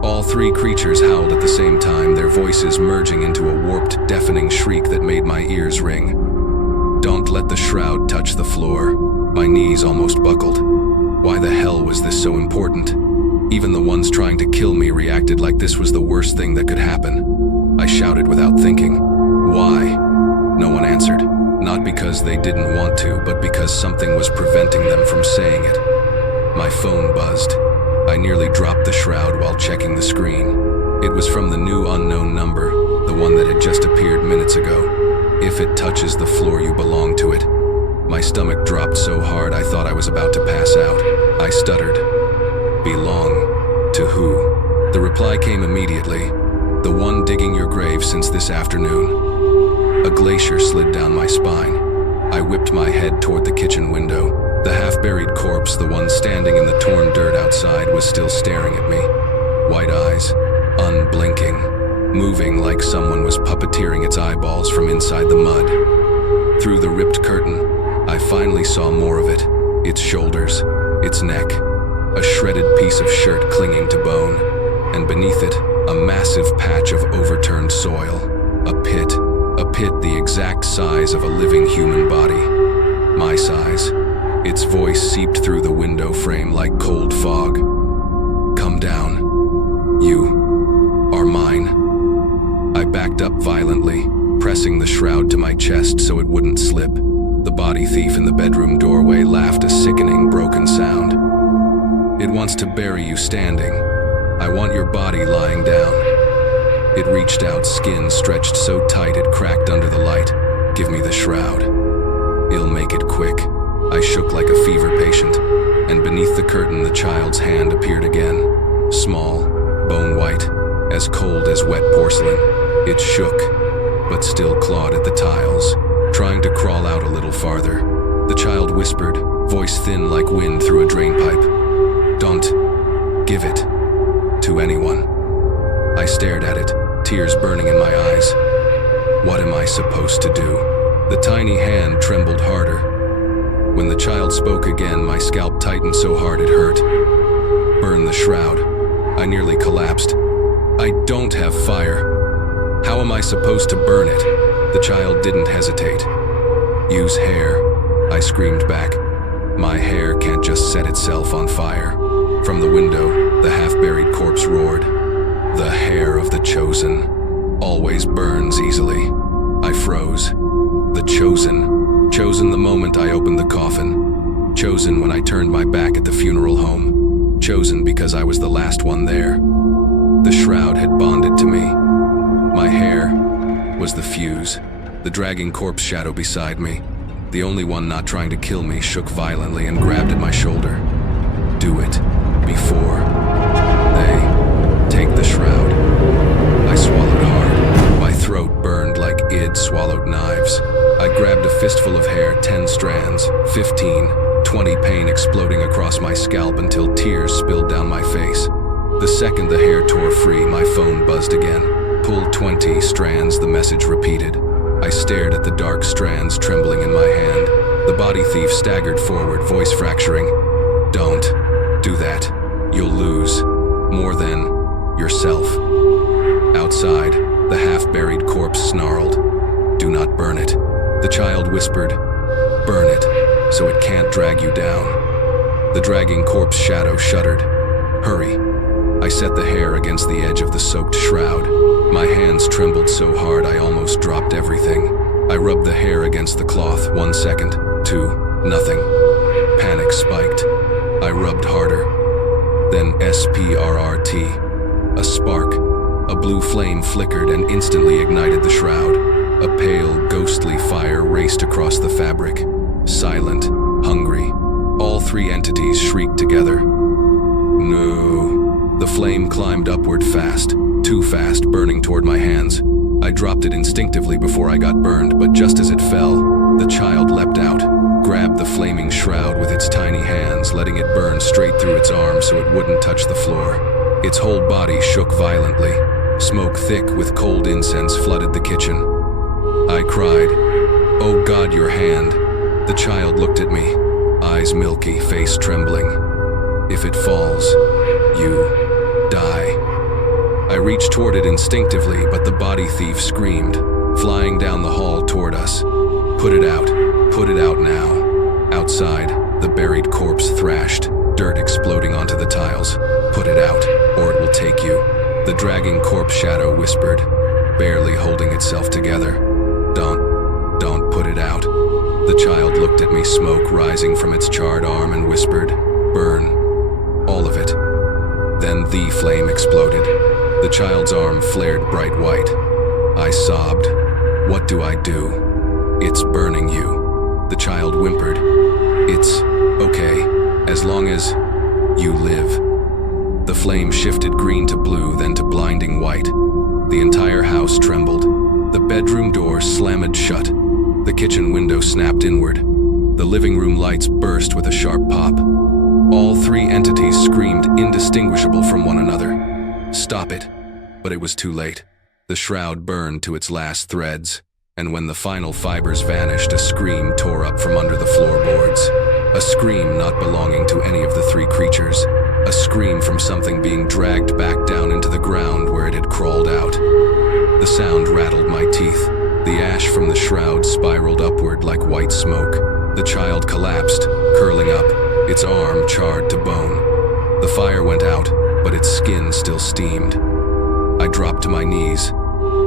All three creatures howled at the same time, their voices merging into a warped, deafening shriek that made my ears ring. Don't let the shroud touch the floor. My knees almost buckled. Why the hell was this so important? Even the ones trying to kill me reacted like this was the worst thing that could happen. I shouted without thinking. Why? No one answered. Not because they didn't want to, but because something was preventing them from saying it. My phone buzzed. I nearly dropped the shroud while checking the screen. It was from the new unknown number, the one that had just appeared minutes ago. If it touches the floor, you belong to it. My stomach dropped so hard I thought I was about to pass out. I stuttered. Belong to who? The reply came immediately. The one digging your grave since this afternoon. A glacier slid down my spine. I whipped my head toward the kitchen window. The half-buried corpse, the one standing in the torn dirt outside, was still staring at me. White eyes, unblinking, moving like someone was puppeteering its eyeballs from inside the mud. Through the ripped curtain, I finally saw more of it. Its shoulders, its neck, a shredded piece of shirt clinging to bone, and beneath it, a massive patch of overturned soil. A pit the exact size of a living human body. My size. Its voice seeped through the window frame like cold fog. Come down. You are mine. I backed up violently, pressing the shroud to my chest so it wouldn't slip. The body thief in the bedroom doorway laughed a sickening, broken sound. It wants to bury you standing. I want your body lying down. It reached out, skin stretched so tight it cracked under the light. Give me the shroud. It'll make it quick. I shook like a fever patient, and beneath the curtain the child's hand appeared again. Small, bone white, as cold as wet porcelain. It shook, but still clawed at the tiles, trying to crawl out a little farther. The child whispered, voice thin like wind through a drain pipe. Don't give it to anyone. I stared at it, tears burning in my eyes. What am I supposed to do? The tiny hand trembled harder. When the child spoke again, my scalp tightened so hard it hurt. Burn the shroud. I nearly collapsed. I don't have fire. How am I supposed to burn it? The child didn't hesitate. Use hair, I screamed back. My hair can't just set itself on fire. From the window, the half-buried corpse roared. The hair of the chosen always burns easily. I froze. The chosen. Chosen the moment I opened the coffin. Chosen when I turned my back at the funeral home. Chosen because I was the last one there. The shroud had bonded to me. My hair was the fuse. The dragging corpse shadow beside me, the only one not trying to kill me, shook violently and grabbed at my shoulder. Do it before they take the shroud. I swallowed hard. My throat burned like id swallowed knives. I grabbed a fistful of hair, 10 strands, 15, 20, pain exploding across my scalp until tears spilled down my face. The second the hair tore free, my phone buzzed again. Pull 20 strands, the message repeated. I stared at the dark strands trembling in my hand. The body thief staggered forward, voice fracturing. Don't do that. You'll lose more than yourself. Outside, the half-buried corpse snarled. Do not burn it. The child whispered. Burn it, so it can't drag you down. The dragging corpse shadow shuddered. Hurry. I set the hair against the edge of the soaked shroud. My hands trembled so hard I almost dropped everything. I rubbed the hair against the cloth. 1 second, 2, nothing. Panic spiked. I rubbed harder. Then SPRRT. A spark. A blue flame flickered and instantly ignited the shroud. A pale, ghostly fire raced across the fabric. Silent, hungry. All 3 entities shrieked together. No. The flame climbed upward fast, too fast, burning toward my hands. I dropped it instinctively before I got burned, but just as it fell, the child leapt out, grabbed the flaming shroud with its tiny hands, letting it burn straight through its arm so it wouldn't touch the floor. Its whole body shook violently. Smoke thick with cold incense flooded the kitchen. I cried, "Oh God, your hand." The child looked at me, eyes milky, face trembling. If it falls, you die. I reached toward it instinctively, but the body thief screamed, flying down the hall toward us. Put it out now. Outside, the buried corpse thrashed, dirt exploding onto the tiles. Put it out, or it will take you. The dragging corpse shadow whispered, barely holding itself together. Don't put it out. The child looked at me, smoke rising from its charred arm, and whispered, burn. All of it. Then the flame exploded. The child's arm flared bright white. I sobbed. What do I do? It's burning you. The child whimpered. It's okay, as long as you live. The flame shifted green to blue, then to blinding white. The entire house trembled. The bedroom door slammed shut. The kitchen window snapped inward. The living room lights burst with a sharp pop. All 3 entities screamed, indistinguishable from one another. Stop it. But it was too late. The shroud burned to its last threads, and when the final fibers vanished, a scream tore up from under the floorboards. A scream not belonging to any of the 3 creatures. A scream from something being dragged back down into the ground where it had crawled out. The sound rattled my teeth. The ash from the shroud spiraled upward like white smoke. The child collapsed, curling up, its arm charred to bone. The fire went out, but its skin still steamed. I dropped to my knees.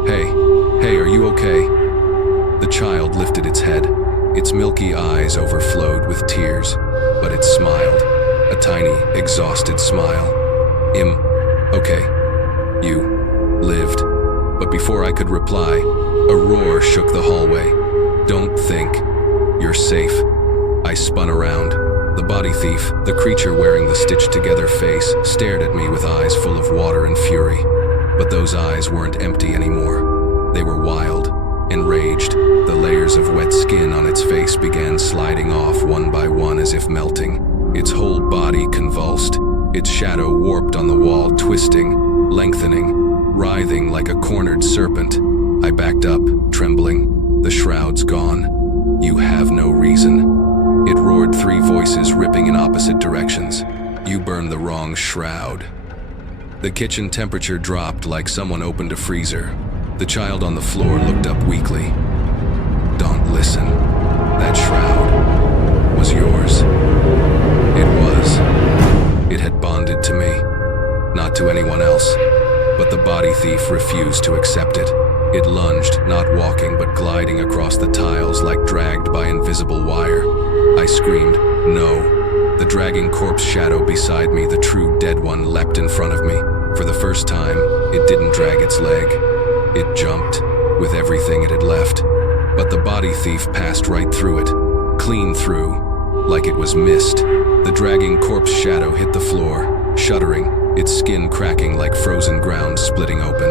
Hey, are you okay? The child lifted its head. Its milky eyes overflowed with tears, but it smiled, a tiny, exhausted smile. Okay. You lived. But before I could reply, a roar shook the hallway. Don't think. You're safe. I spun around. The body thief, the creature wearing the stitched-together face, stared at me with eyes full of water and fury. But those eyes weren't empty anymore. They were wild, enraged. The layers of wet skin on its face began sliding off one by one as if melting. Its whole body convulsed. Its shadow warped on the wall, twisting, lengthening, writhing like a cornered serpent. I backed up, trembling. The shroud's gone. You have no reason. It roared, 3 voices ripping in opposite directions. You burned the wrong shroud. The kitchen temperature dropped like someone opened a freezer. The child on the floor looked up weakly. Don't listen. That shroud was yours. It was. It had bonded to me, not to anyone else. But the body thief refused to accept it. It lunged, not walking but gliding across the tiles like dragged by invisible wire. I screamed, "No!" The dragging corpse shadow beside me, the true dead one, leapt in front of me. For the first time, it didn't drag its leg. It jumped, with everything it had left. But the body thief passed right through it, clean through, like it was mist. The dragging corpse shadow hit the floor, shuddering, its skin cracking like frozen ground splitting open.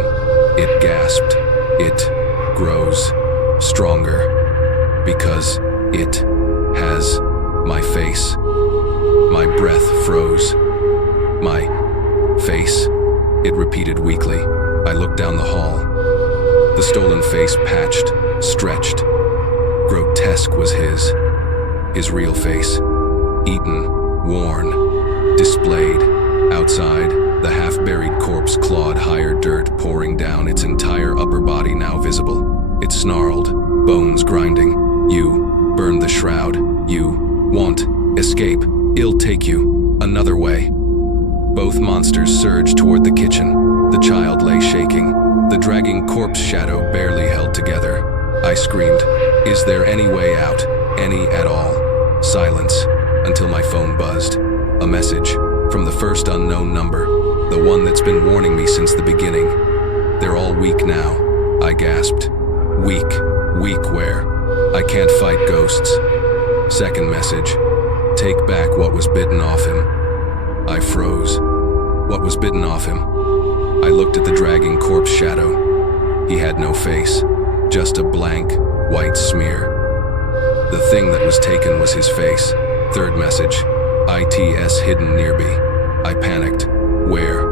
It gasped. It grows stronger because it has my face. My breath froze. My face, it repeated weakly. I looked down the hall. The stolen face, patched, stretched. Grotesque was his real face. Eaten, worn, displayed. Outside, the half-buried corpse clawed higher, dirt pouring down, its entire upper body now visible. It snarled, bones grinding. "You burn the shroud. You won't escape. I'll take you another way." Both monsters surged toward the kitchen. The child lay shaking. The dragging corpse shadow barely held together. I screamed, "Is there any way out? Any at all?" Silence, until my phone buzzed. A message from the first unknown number, the one that's been warning me since the beginning. "They're all weak now," I gasped. "Weak? Weak where? I can't fight ghosts." Second message, "Take back what was bitten off him." I froze. What was bitten off him? I looked at the dragging corpse shadow. He had no face, just a blank, white smear. The thing that was taken was his face. Third message, "ITS hidden nearby." I panicked. Where?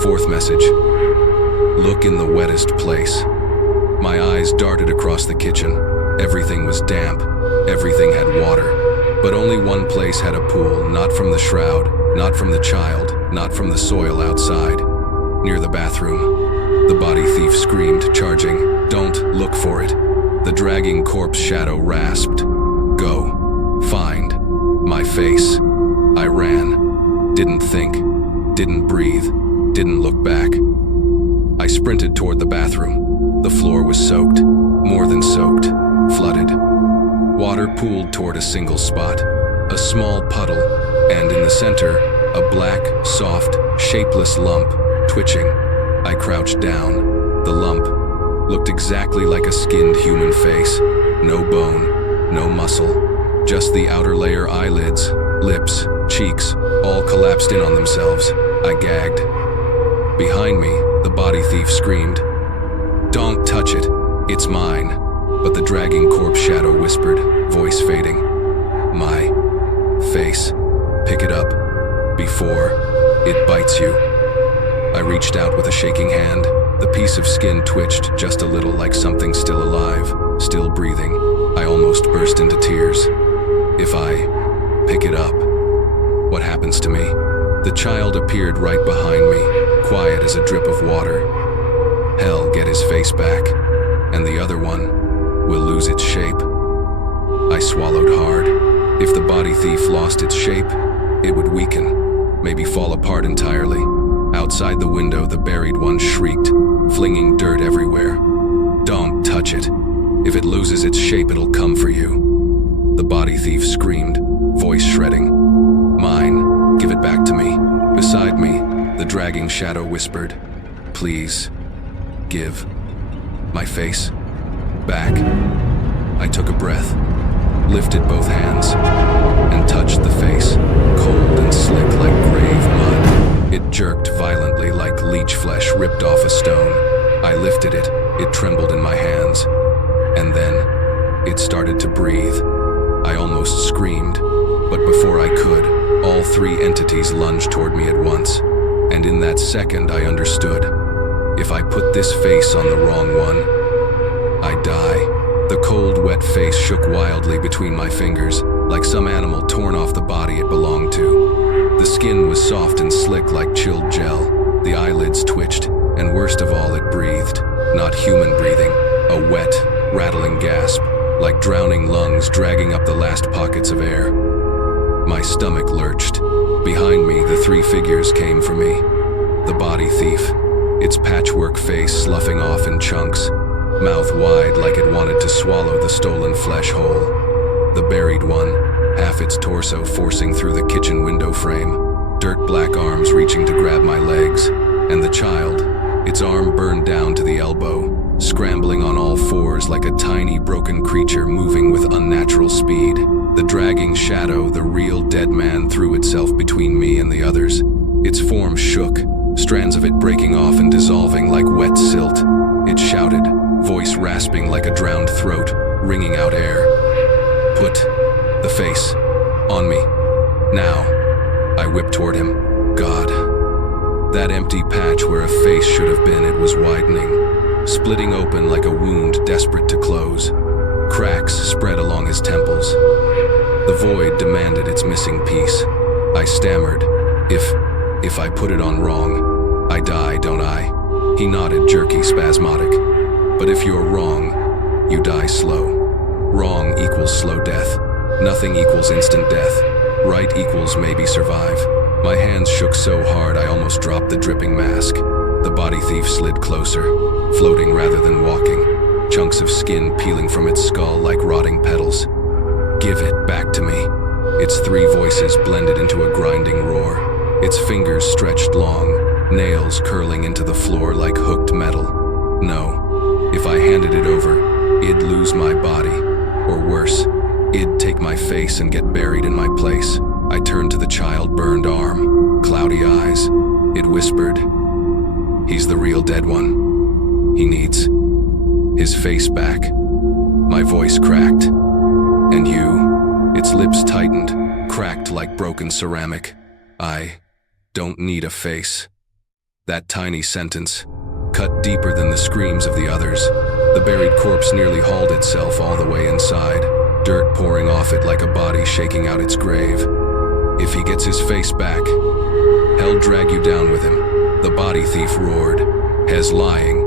Fourth message, "Look in the wettest place." My eyes darted across the kitchen. Everything was damp. Everything had water. But only one place had a pool, not from the shroud, not from the child, not from the soil outside. Near the bathroom. The body thief screamed, charging. "Don't look for it." The dragging corpse shadow rasped. "Go. Find my face." I ran. Didn't think. Didn't breathe. Didn't look back. I sprinted toward the bathroom. The floor was soaked. More than soaked. Flooded. Water pooled toward a single spot. A small puddle. And in the center, a black, soft, shapeless lump, twitching. I crouched down. The lump looked exactly like a skinned human face. No bone, no muscle. Just the outer layer, eyelids, lips, cheeks, all collapsed in on themselves. I gagged. Behind me, the body thief screamed, "Don't touch it, it's mine." But the dragging corpse shadow whispered, voice fading, "My face, pick it up, before it bites you." I reached out with a shaking hand. The piece of skin twitched just a little, like something still alive, still breathing. I almost burst into tears. If I pick it up, what happens to me? The child appeared right behind me, quiet as a drip of water. Hell, get his face back, and the other one will lose its shape. I swallowed hard. If the body thief lost its shape, it would weaken, maybe fall apart entirely. Outside the window, the buried one shrieked, flinging dirt everywhere. "Don't touch it. If it loses its shape, it'll come for you." The body thief screamed, voice shredding, "Mine, give it back to me." Beside me, the dragging shadow whispered, "Please, give my face back." I took a breath, lifted both hands, and touched the face, cold and slick like grave mud. It jerked violently like leech flesh ripped off a stone. I lifted it, it trembled in my hands, and then it started to breathe. I almost screamed, but before I could, all three entities lunged toward me at once, and in that second I understood. If I put this face on the wrong one, I die. The cold, wet face shook wildly between my fingers, like some animal torn off the body it belonged to. The skin was soft and slick like chilled gel. The eyelids twitched, and worst of all, it breathed. Not human breathing, a wet, rattling gasp, like drowning lungs dragging up the last pockets of air. My stomach lurched. Behind me, the three figures came for me. The body thief, its patchwork face sloughing off in chunks, mouth wide like it wanted to swallow the stolen flesh whole. The buried one, half its torso forcing through the kitchen window frame, dirt black arms reaching to grab my legs, and the child, its arm burned down to the elbow, scrambling on all fours like a tiny broken creature moving with unnatural speed. The dragging shadow, the real dead man, threw itself between me and the others. Its form shook, strands of it breaking off and dissolving like wet silt. It shouted, voice rasping like a drowned throat, wringing out air. "Put the face on me, now." I whipped toward him. God. That empty patch where a face should have been, it was widening, splitting open like a wound desperate to close. Cracks spread along his temples. The void demanded its missing piece. I stammered, If I put it on wrong, I die, don't I?" He nodded, jerky, spasmodic. "But if you're wrong, you die slow. Wrong equals slow death. Nothing equals instant death. Right equals maybe survive." My hands shook so hard I almost dropped the dripping mask. The body thief slid closer, floating rather than walking, chunks of skin peeling from its skull like rotting petals. "Give it back to me." Its three voices blended into a grinding roar. Its fingers stretched long, nails curling into the floor like hooked metal. No, if I handed it over, it'd lose my body, or worse, it'd take my face and get buried in my place. I turned to the child-burned arm, cloudy eyes. It whispered, "He's the real dead one. He needs his face back." My voice cracked. "And you?" Its lips tightened, cracked like broken ceramic. "I don't need a face." That tiny sentence cut deeper than the screams of the others. The buried corpse nearly hauled itself all the way inside, dirt pouring off it like a body shaking out its grave. "If he gets his face back, hell'll drag you down with him," the body thief roared. "Hez lying.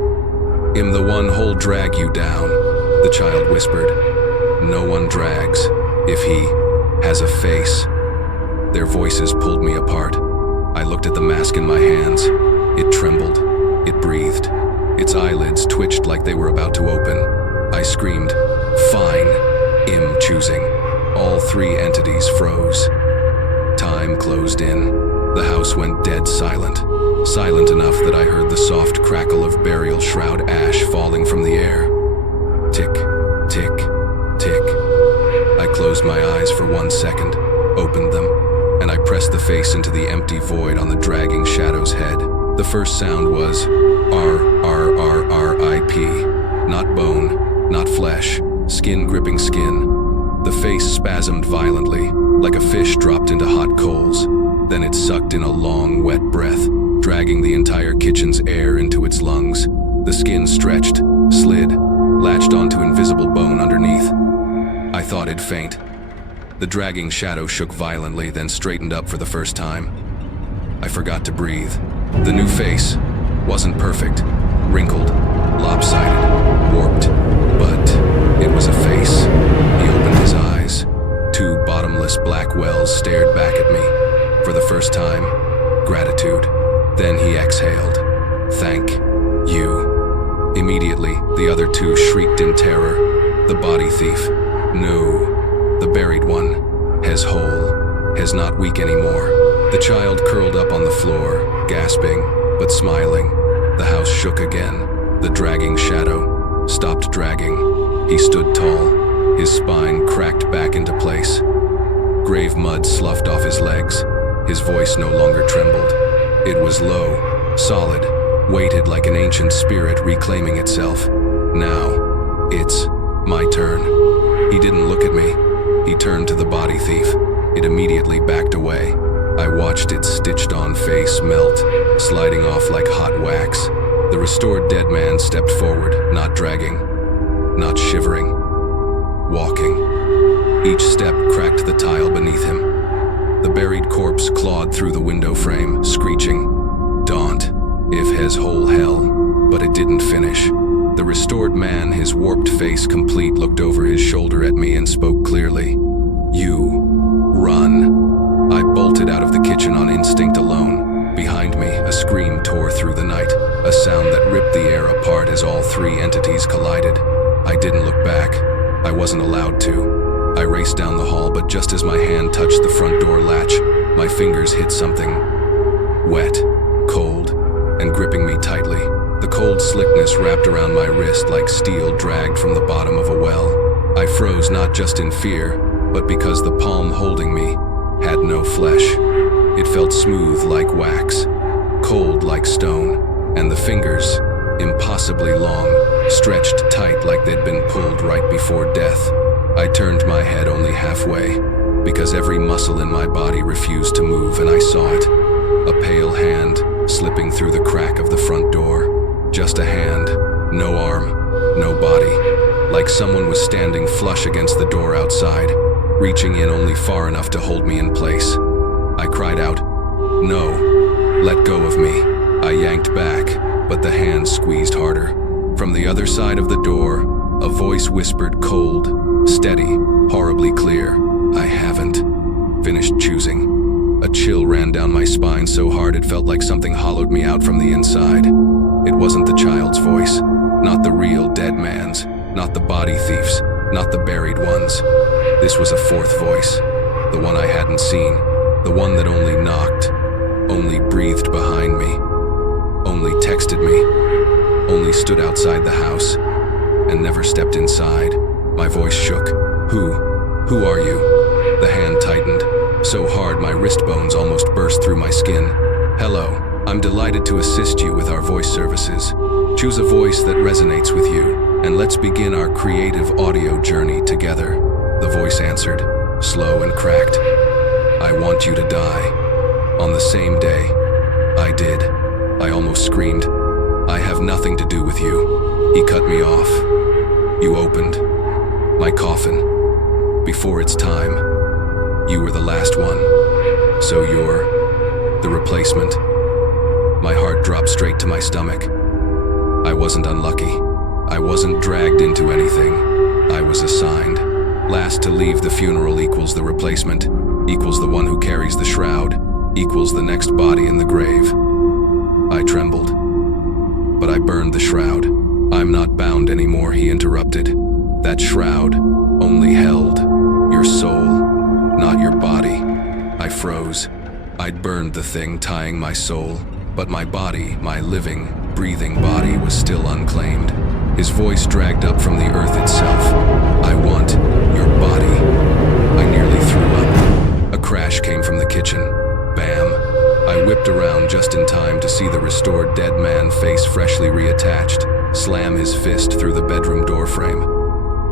Him the one who'll drag you down," the child whispered. "No one drags if he has a face." Their voices pulled me apart. I looked at the mask in my hands. It trembled. It breathed. Its eyelids twitched like they were about to open. I screamed, "Fine." Him choosing. All three entities froze. Time closed in. The house went dead silent. Silent enough that I heard the soft crackle of burial shroud ash falling from the air. Tick, tick, tick. I closed my eyes for 1 second, opened them, and I pressed the face into the empty void on the dragging shadow's head. The first sound was R-R-R-R-I-P. Not bone, not flesh, skin gripping skin. The face spasmed violently, like a fish dropped into hot coals. Then it sucked in a long, wet breath, dragging the entire kitchen's air into its lungs. The skin stretched, slid, latched onto invisible bone underneath. I thought it'd faint. The dragging shadow shook violently, then straightened up for the first time. I forgot to breathe. The new face wasn't perfect, wrinkled, lopsided, warped, but it was a face. He opened his eyes. Two bottomless black wells stared back at me. For the first time, gratitude. Then he exhaled. "Thank you." Immediately, the other two shrieked in terror. The body thief. No. The buried one. Hez whole. Hez not weak anymore. The child curled up on the floor, gasping, but smiling. The house shook again. The dragging shadow stopped dragging. He stood tall. His spine cracked back into place. Grave mud sloughed off his legs. His voice no longer trembled. It was low, solid, weighted like an ancient spirit reclaiming itself. Now, it's my turn. He didn't look at me. He turned to the body thief. It immediately backed away. I watched its stitched-on face melt, sliding off like hot wax. The restored dead man stepped forward, not dragging, not shivering, walking. Each step cracked the tile beneath him. The buried corpse clawed through the window frame, screeching, "Daunt, if hez whole hell," but it didn't finish. The restored man, his warped face complete, looked over his shoulder at me and spoke clearly. "You run." I bolted out of the kitchen on instinct alone. Behind me, a scream tore through the night, a sound that ripped the air apart as all three entities collided. I didn't look back. I wasn't allowed to. I raced down the hall, but just as my hand touched the front door latch, my fingers hit something wet, cold, and gripping me tightly. The cold slickness wrapped around my wrist like steel dragged from the bottom of a well. I froze not just in fear, but because the palm holding me had no flesh. It felt smooth like wax, cold like stone, and the fingers, impossibly long, stretched tight like they'd been pulled right before death. I turned my head only halfway, because every muscle in my body refused to move, and I saw it. A pale hand slipping through the crack of the front door. Just a hand, no arm, no body. Like someone was standing flush against the door outside, reaching in only far enough to hold me in place. I cried out, "No, let go of me." I yanked back, but the hand squeezed harder. From the other side of the door, a voice whispered, cold, steady, horribly clear, "I haven't finished choosing." A chill ran down my spine so hard it felt like something hollowed me out from the inside. It wasn't the child's voice, not the real dead man's, not the body thief's, not the buried one's. This was a fourth voice, the one I hadn't seen, the one that only knocked, only breathed behind me, only texted me, only stood outside the house, and never stepped inside. My voice shook. Who are you?" The hand tightened, so hard my wrist bones almost burst through my skin. "Hello, I'm delighted to assist you with our voice services. Choose a voice that resonates with you, and let's begin our creative audio journey together." The voice answered, slow and cracked. "I want you to die." On the same day, I did. I almost screamed. "I have nothing to do with you." He cut me off. "You opened my coffin before its time. You were the last one, so you're the replacement." My heart dropped straight to my stomach. I wasn't unlucky. I wasn't dragged into anything. I was assigned. Last to leave the funeral equals the replacement, equals the one who carries the shroud, equals the next body in the grave. I trembled, but I burned the shroud. "I'm not bound anymore," he interrupted. "That shroud only held your soul, not your body." I froze. I'd burned the thing tying my soul, but my body, my living, breathing body, was still unclaimed. His voice dragged up from the earth itself. "I want your body." I nearly threw up. A crash came from the kitchen. Bam! I whipped around just in time to see the restored dead man, face freshly reattached, slam his fist through the bedroom doorframe.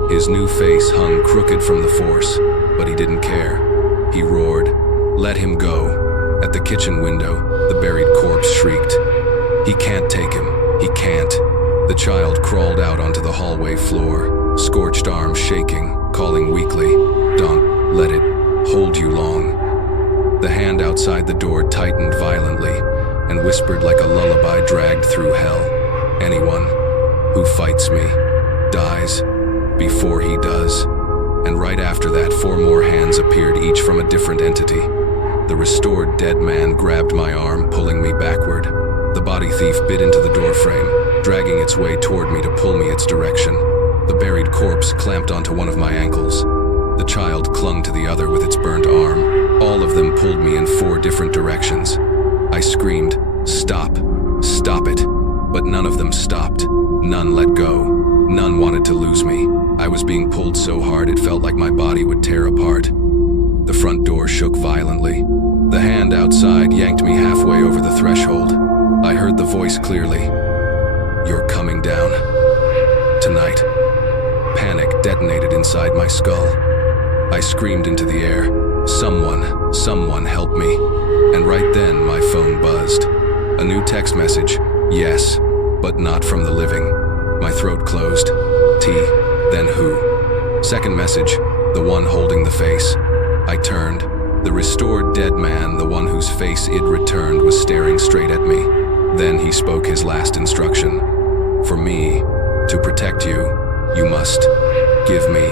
His new face hung crooked from the force, but he didn't care. He roared, "Let him go." At the kitchen window, the buried corpse shrieked, "He can't take him. He can't." The child crawled out onto the hallway floor, scorched arms shaking, calling weakly, "Don't let it hold you long." The hand outside the door tightened violently and whispered like a lullaby dragged through hell. "Anyone who fights me dies before he does." And right after that, 4 more hands appeared, each from a different entity. The restored dead man grabbed my arm, pulling me backward. The body thief bit into the doorframe, dragging its way toward me to pull me its direction. The buried corpse clamped onto one of my ankles. The child clung to the other with its burnt arm. All of them pulled me in 4 different directions. I screamed, "Stop! Stop it!" But none of them stopped. None let go. None wanted to lose me. I was being pulled so hard it felt like my body would tear apart. The front door shook violently. The hand outside yanked me halfway over the threshold. I heard the voice clearly. "You're coming down tonight." Panic detonated inside my skull. I screamed into the air, Someone help me." And right then, my phone buzzed. A new text message, "Yes, but not from the living." My throat closed. T, then who? Second message, the one holding the face. I turned. The restored dead man, the one whose face I'd returned, was staring straight at me. Then he spoke his last instruction. "For me to protect you, you must give me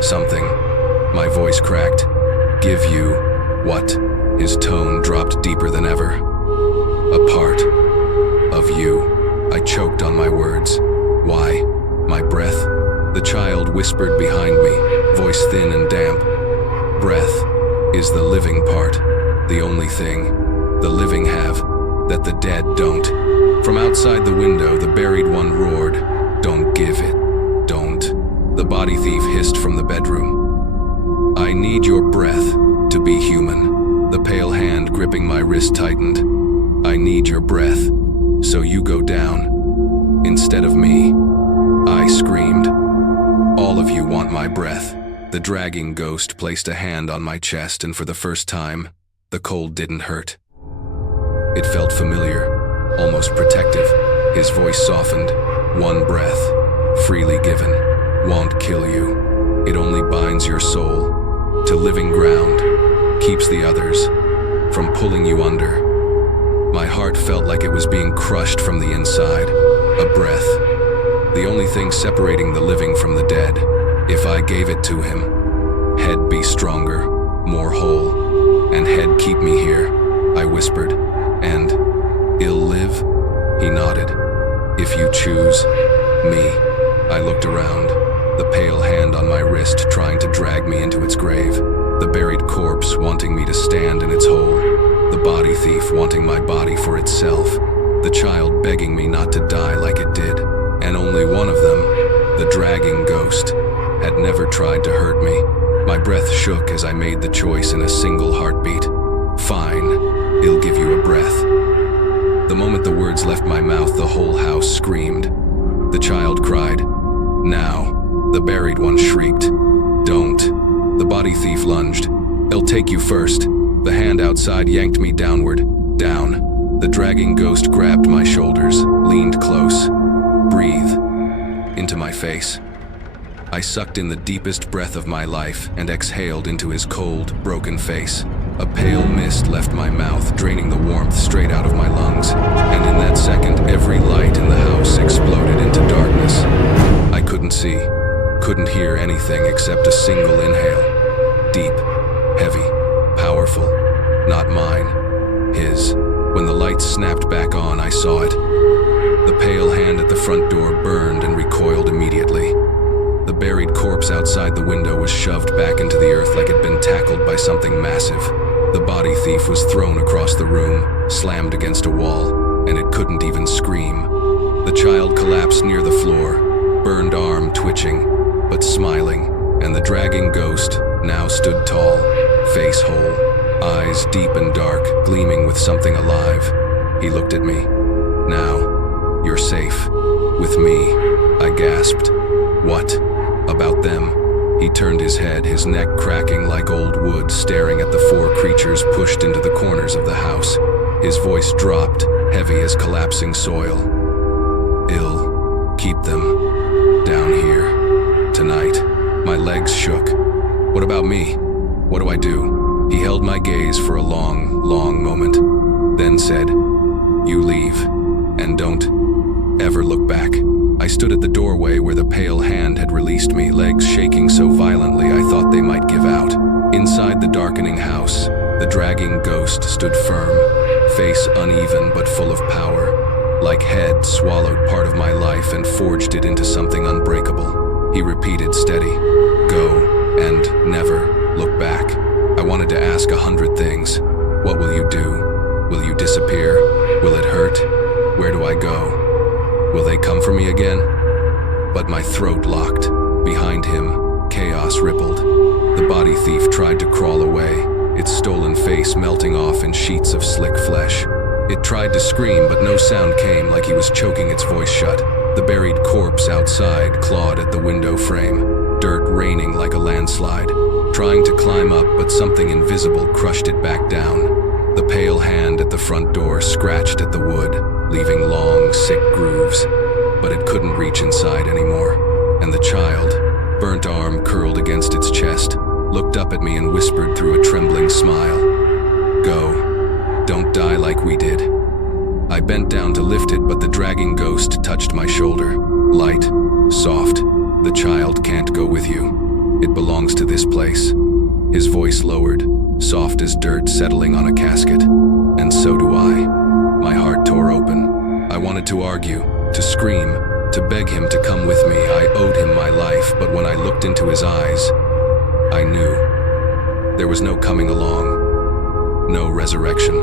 something." My voice cracked. "Give you what?" His tone dropped deeper than ever. A part of you. I choked on my words. Why? My breath? The child whispered behind me, voice thin and damp. Breath is the living part, the only thing the living have that the dead don't. From outside the window, the buried one roared, "Don't give it, don't." The body thief hissed from the bedroom, "I need your breath to be human." The pale hand gripping my wrist tightened. "I need your breath, so you go down instead of me." I screamed, "All of you want my breath." The dragging ghost placed a hand on my chest, and for the first time, the cold didn't hurt. It felt familiar, almost protective. His voice softened. "One breath, freely given, won't kill you. It only binds your soul to living ground, keeps the others from pulling you under." My heart felt like it was being crushed from the inside. A breath, the only thing separating the living from the dead. If I gave it to him, head be stronger, more whole, and head keep me here, I whispered. And ill live? He nodded. If you choose me. I looked around, the pale hand on my wrist trying to drag me into its grave, the buried corpse wanting me to stand in its hole, the body thief wanting my body for itself, the child begging me not to die like it did, and only one of them, the dragging ghost, had never tried to hurt me. My breath shook as I made the choice in a single heartbeat. Fine, he'll give you a breath. The moment the words left my mouth, the whole house screamed. The child cried. Now, the buried one shrieked. Don't. The body thief lunged. He'll take you first. The hand outside yanked me downward, down. The dragging ghost grabbed my shoulders, leaned close. Breathe. Into my face. I sucked in the deepest breath of my life and exhaled into his cold, broken face. A pale mist left my mouth, draining the warmth straight out of my lungs, and in that second, every light in the house exploded into darkness. I couldn't see, couldn't hear anything except a single inhale. Deep, heavy, powerful, not mine, his. When the lights snapped back on, I saw it. The pale hand at the front door burned and recoiled immediately. The buried corpse outside the window was shoved back into the earth like it'd been tackled by something massive. The body thief was thrown across the room, slammed against a wall, and it couldn't even scream. The child collapsed near the floor, burned arm twitching, but smiling, and the dragging ghost now stood tall, face whole, eyes deep and dark, gleaming with something alive. He looked at me. Now, you're safe. With me, I gasped. What? About them? He turned his head, his neck cracking like old wood, staring at the four creatures pushed into the corners of the house. His voice dropped, heavy as collapsing soil. Ill. Keep them. Down here. Tonight. My legs shook. What about me? What do I do? He held my gaze for a long, long moment, then said, You leave, and don't ever look back. I stood at the doorway where the pale hand had released me, legs shaking so violently I thought they might give out. Inside the darkening house, the dragging ghost stood firm, face uneven but full of power. Like head swallowed part of my life and forged it into something unbreakable. He repeated steady, Go, and never look back. I wanted to ask 100 things. What will you do? Will you disappear? Will it hurt? Where do I go? Will they come for me again? But my throat locked. Behind him, chaos rippled. The body thief tried to crawl away, its stolen face melting off in sheets of slick flesh. It tried to scream, but no sound came, like he was choking its voice shut. The buried corpse outside clawed at the window frame, dirt raining like a landslide. Trying to climb up, but something invisible crushed it back down. The pale hand at the front door scratched at the wood, leaving long, sick grooves, but it couldn't reach inside anymore. And the child, burnt arm curled against its chest, looked up at me and whispered through a trembling smile, Go, don't die like we did. I bent down to lift it, but the dragging ghost touched my shoulder. Light, soft, the child can't go with you. It belongs to this place. His voice lowered, soft as dirt settling on a casket. And so do I. My heart tore open. I wanted to argue, to scream, to beg him to come with me. I owed him my life, but when I looked into his eyes, I knew. There was no coming along, no resurrection,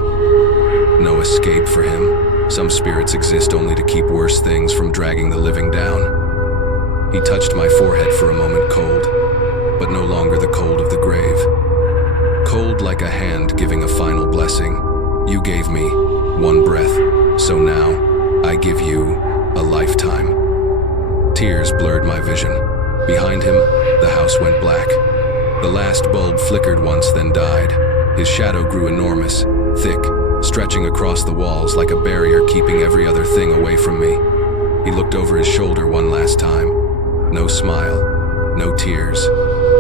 no escape for him. Some spirits exist only to keep worse things from dragging the living down. He touched my forehead for a moment, cold, but no longer the cold of the grave. Cold like a hand giving a final blessing. You gave me one breath, so now I give you a lifetime. Tears blurred my vision. Behind him, the house went black. The last bulb flickered once, then died. His shadow grew enormous, thick, stretching across the walls like a barrier keeping every other thing away from me. He looked over his shoulder one last time. No smile, no tears,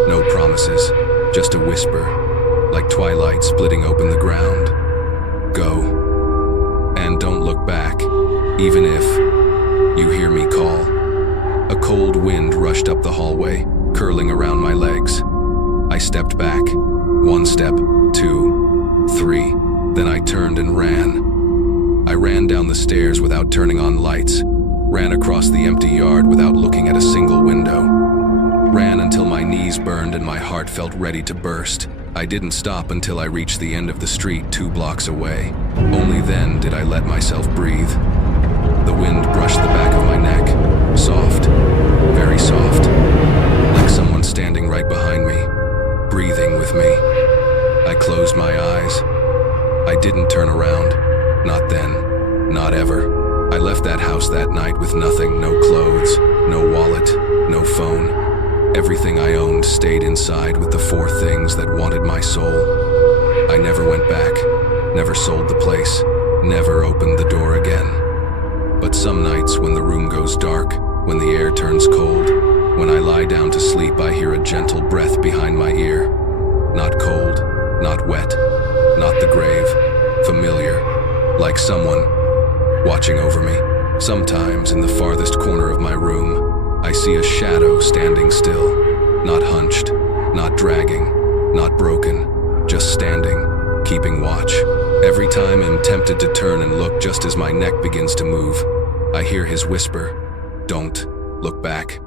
no promises, just a whisper, like twilight splitting open the ground. Go, and don't look back, even if you hear me call. A cold wind rushed up the hallway, curling around my legs. I stepped back. 1 step, 2, 3. Then I turned and ran. I ran down the stairs without turning on lights, ran across the empty yard without looking at a single window. Ran until my knees burned and my heart felt ready to burst. I didn't stop until I reached the end of the street 2 blocks away. Only then did I let myself breathe. The wind brushed the back of my neck, soft, very soft, like someone standing right behind me, breathing with me. I closed my eyes. I didn't turn around. Not then. Not ever. I left that house that night with nothing, no clothes, no wallet, no phone. Everything I owned stayed inside with the 4 things that wanted my soul. I never went back, never sold the place, never opened the door again. But some nights when the room goes dark, when the air turns cold, when I lie down to sleep, I hear a gentle breath behind my ear. Not cold, not wet, not the grave, familiar, like someone watching over me. Sometimes in the farthest corner of my room, I see a shadow standing still, not hunched, not dragging, not broken, just standing, keeping watch. Every time I'm tempted to turn and look just as my neck begins to move, I hear his whisper, "Don't look back."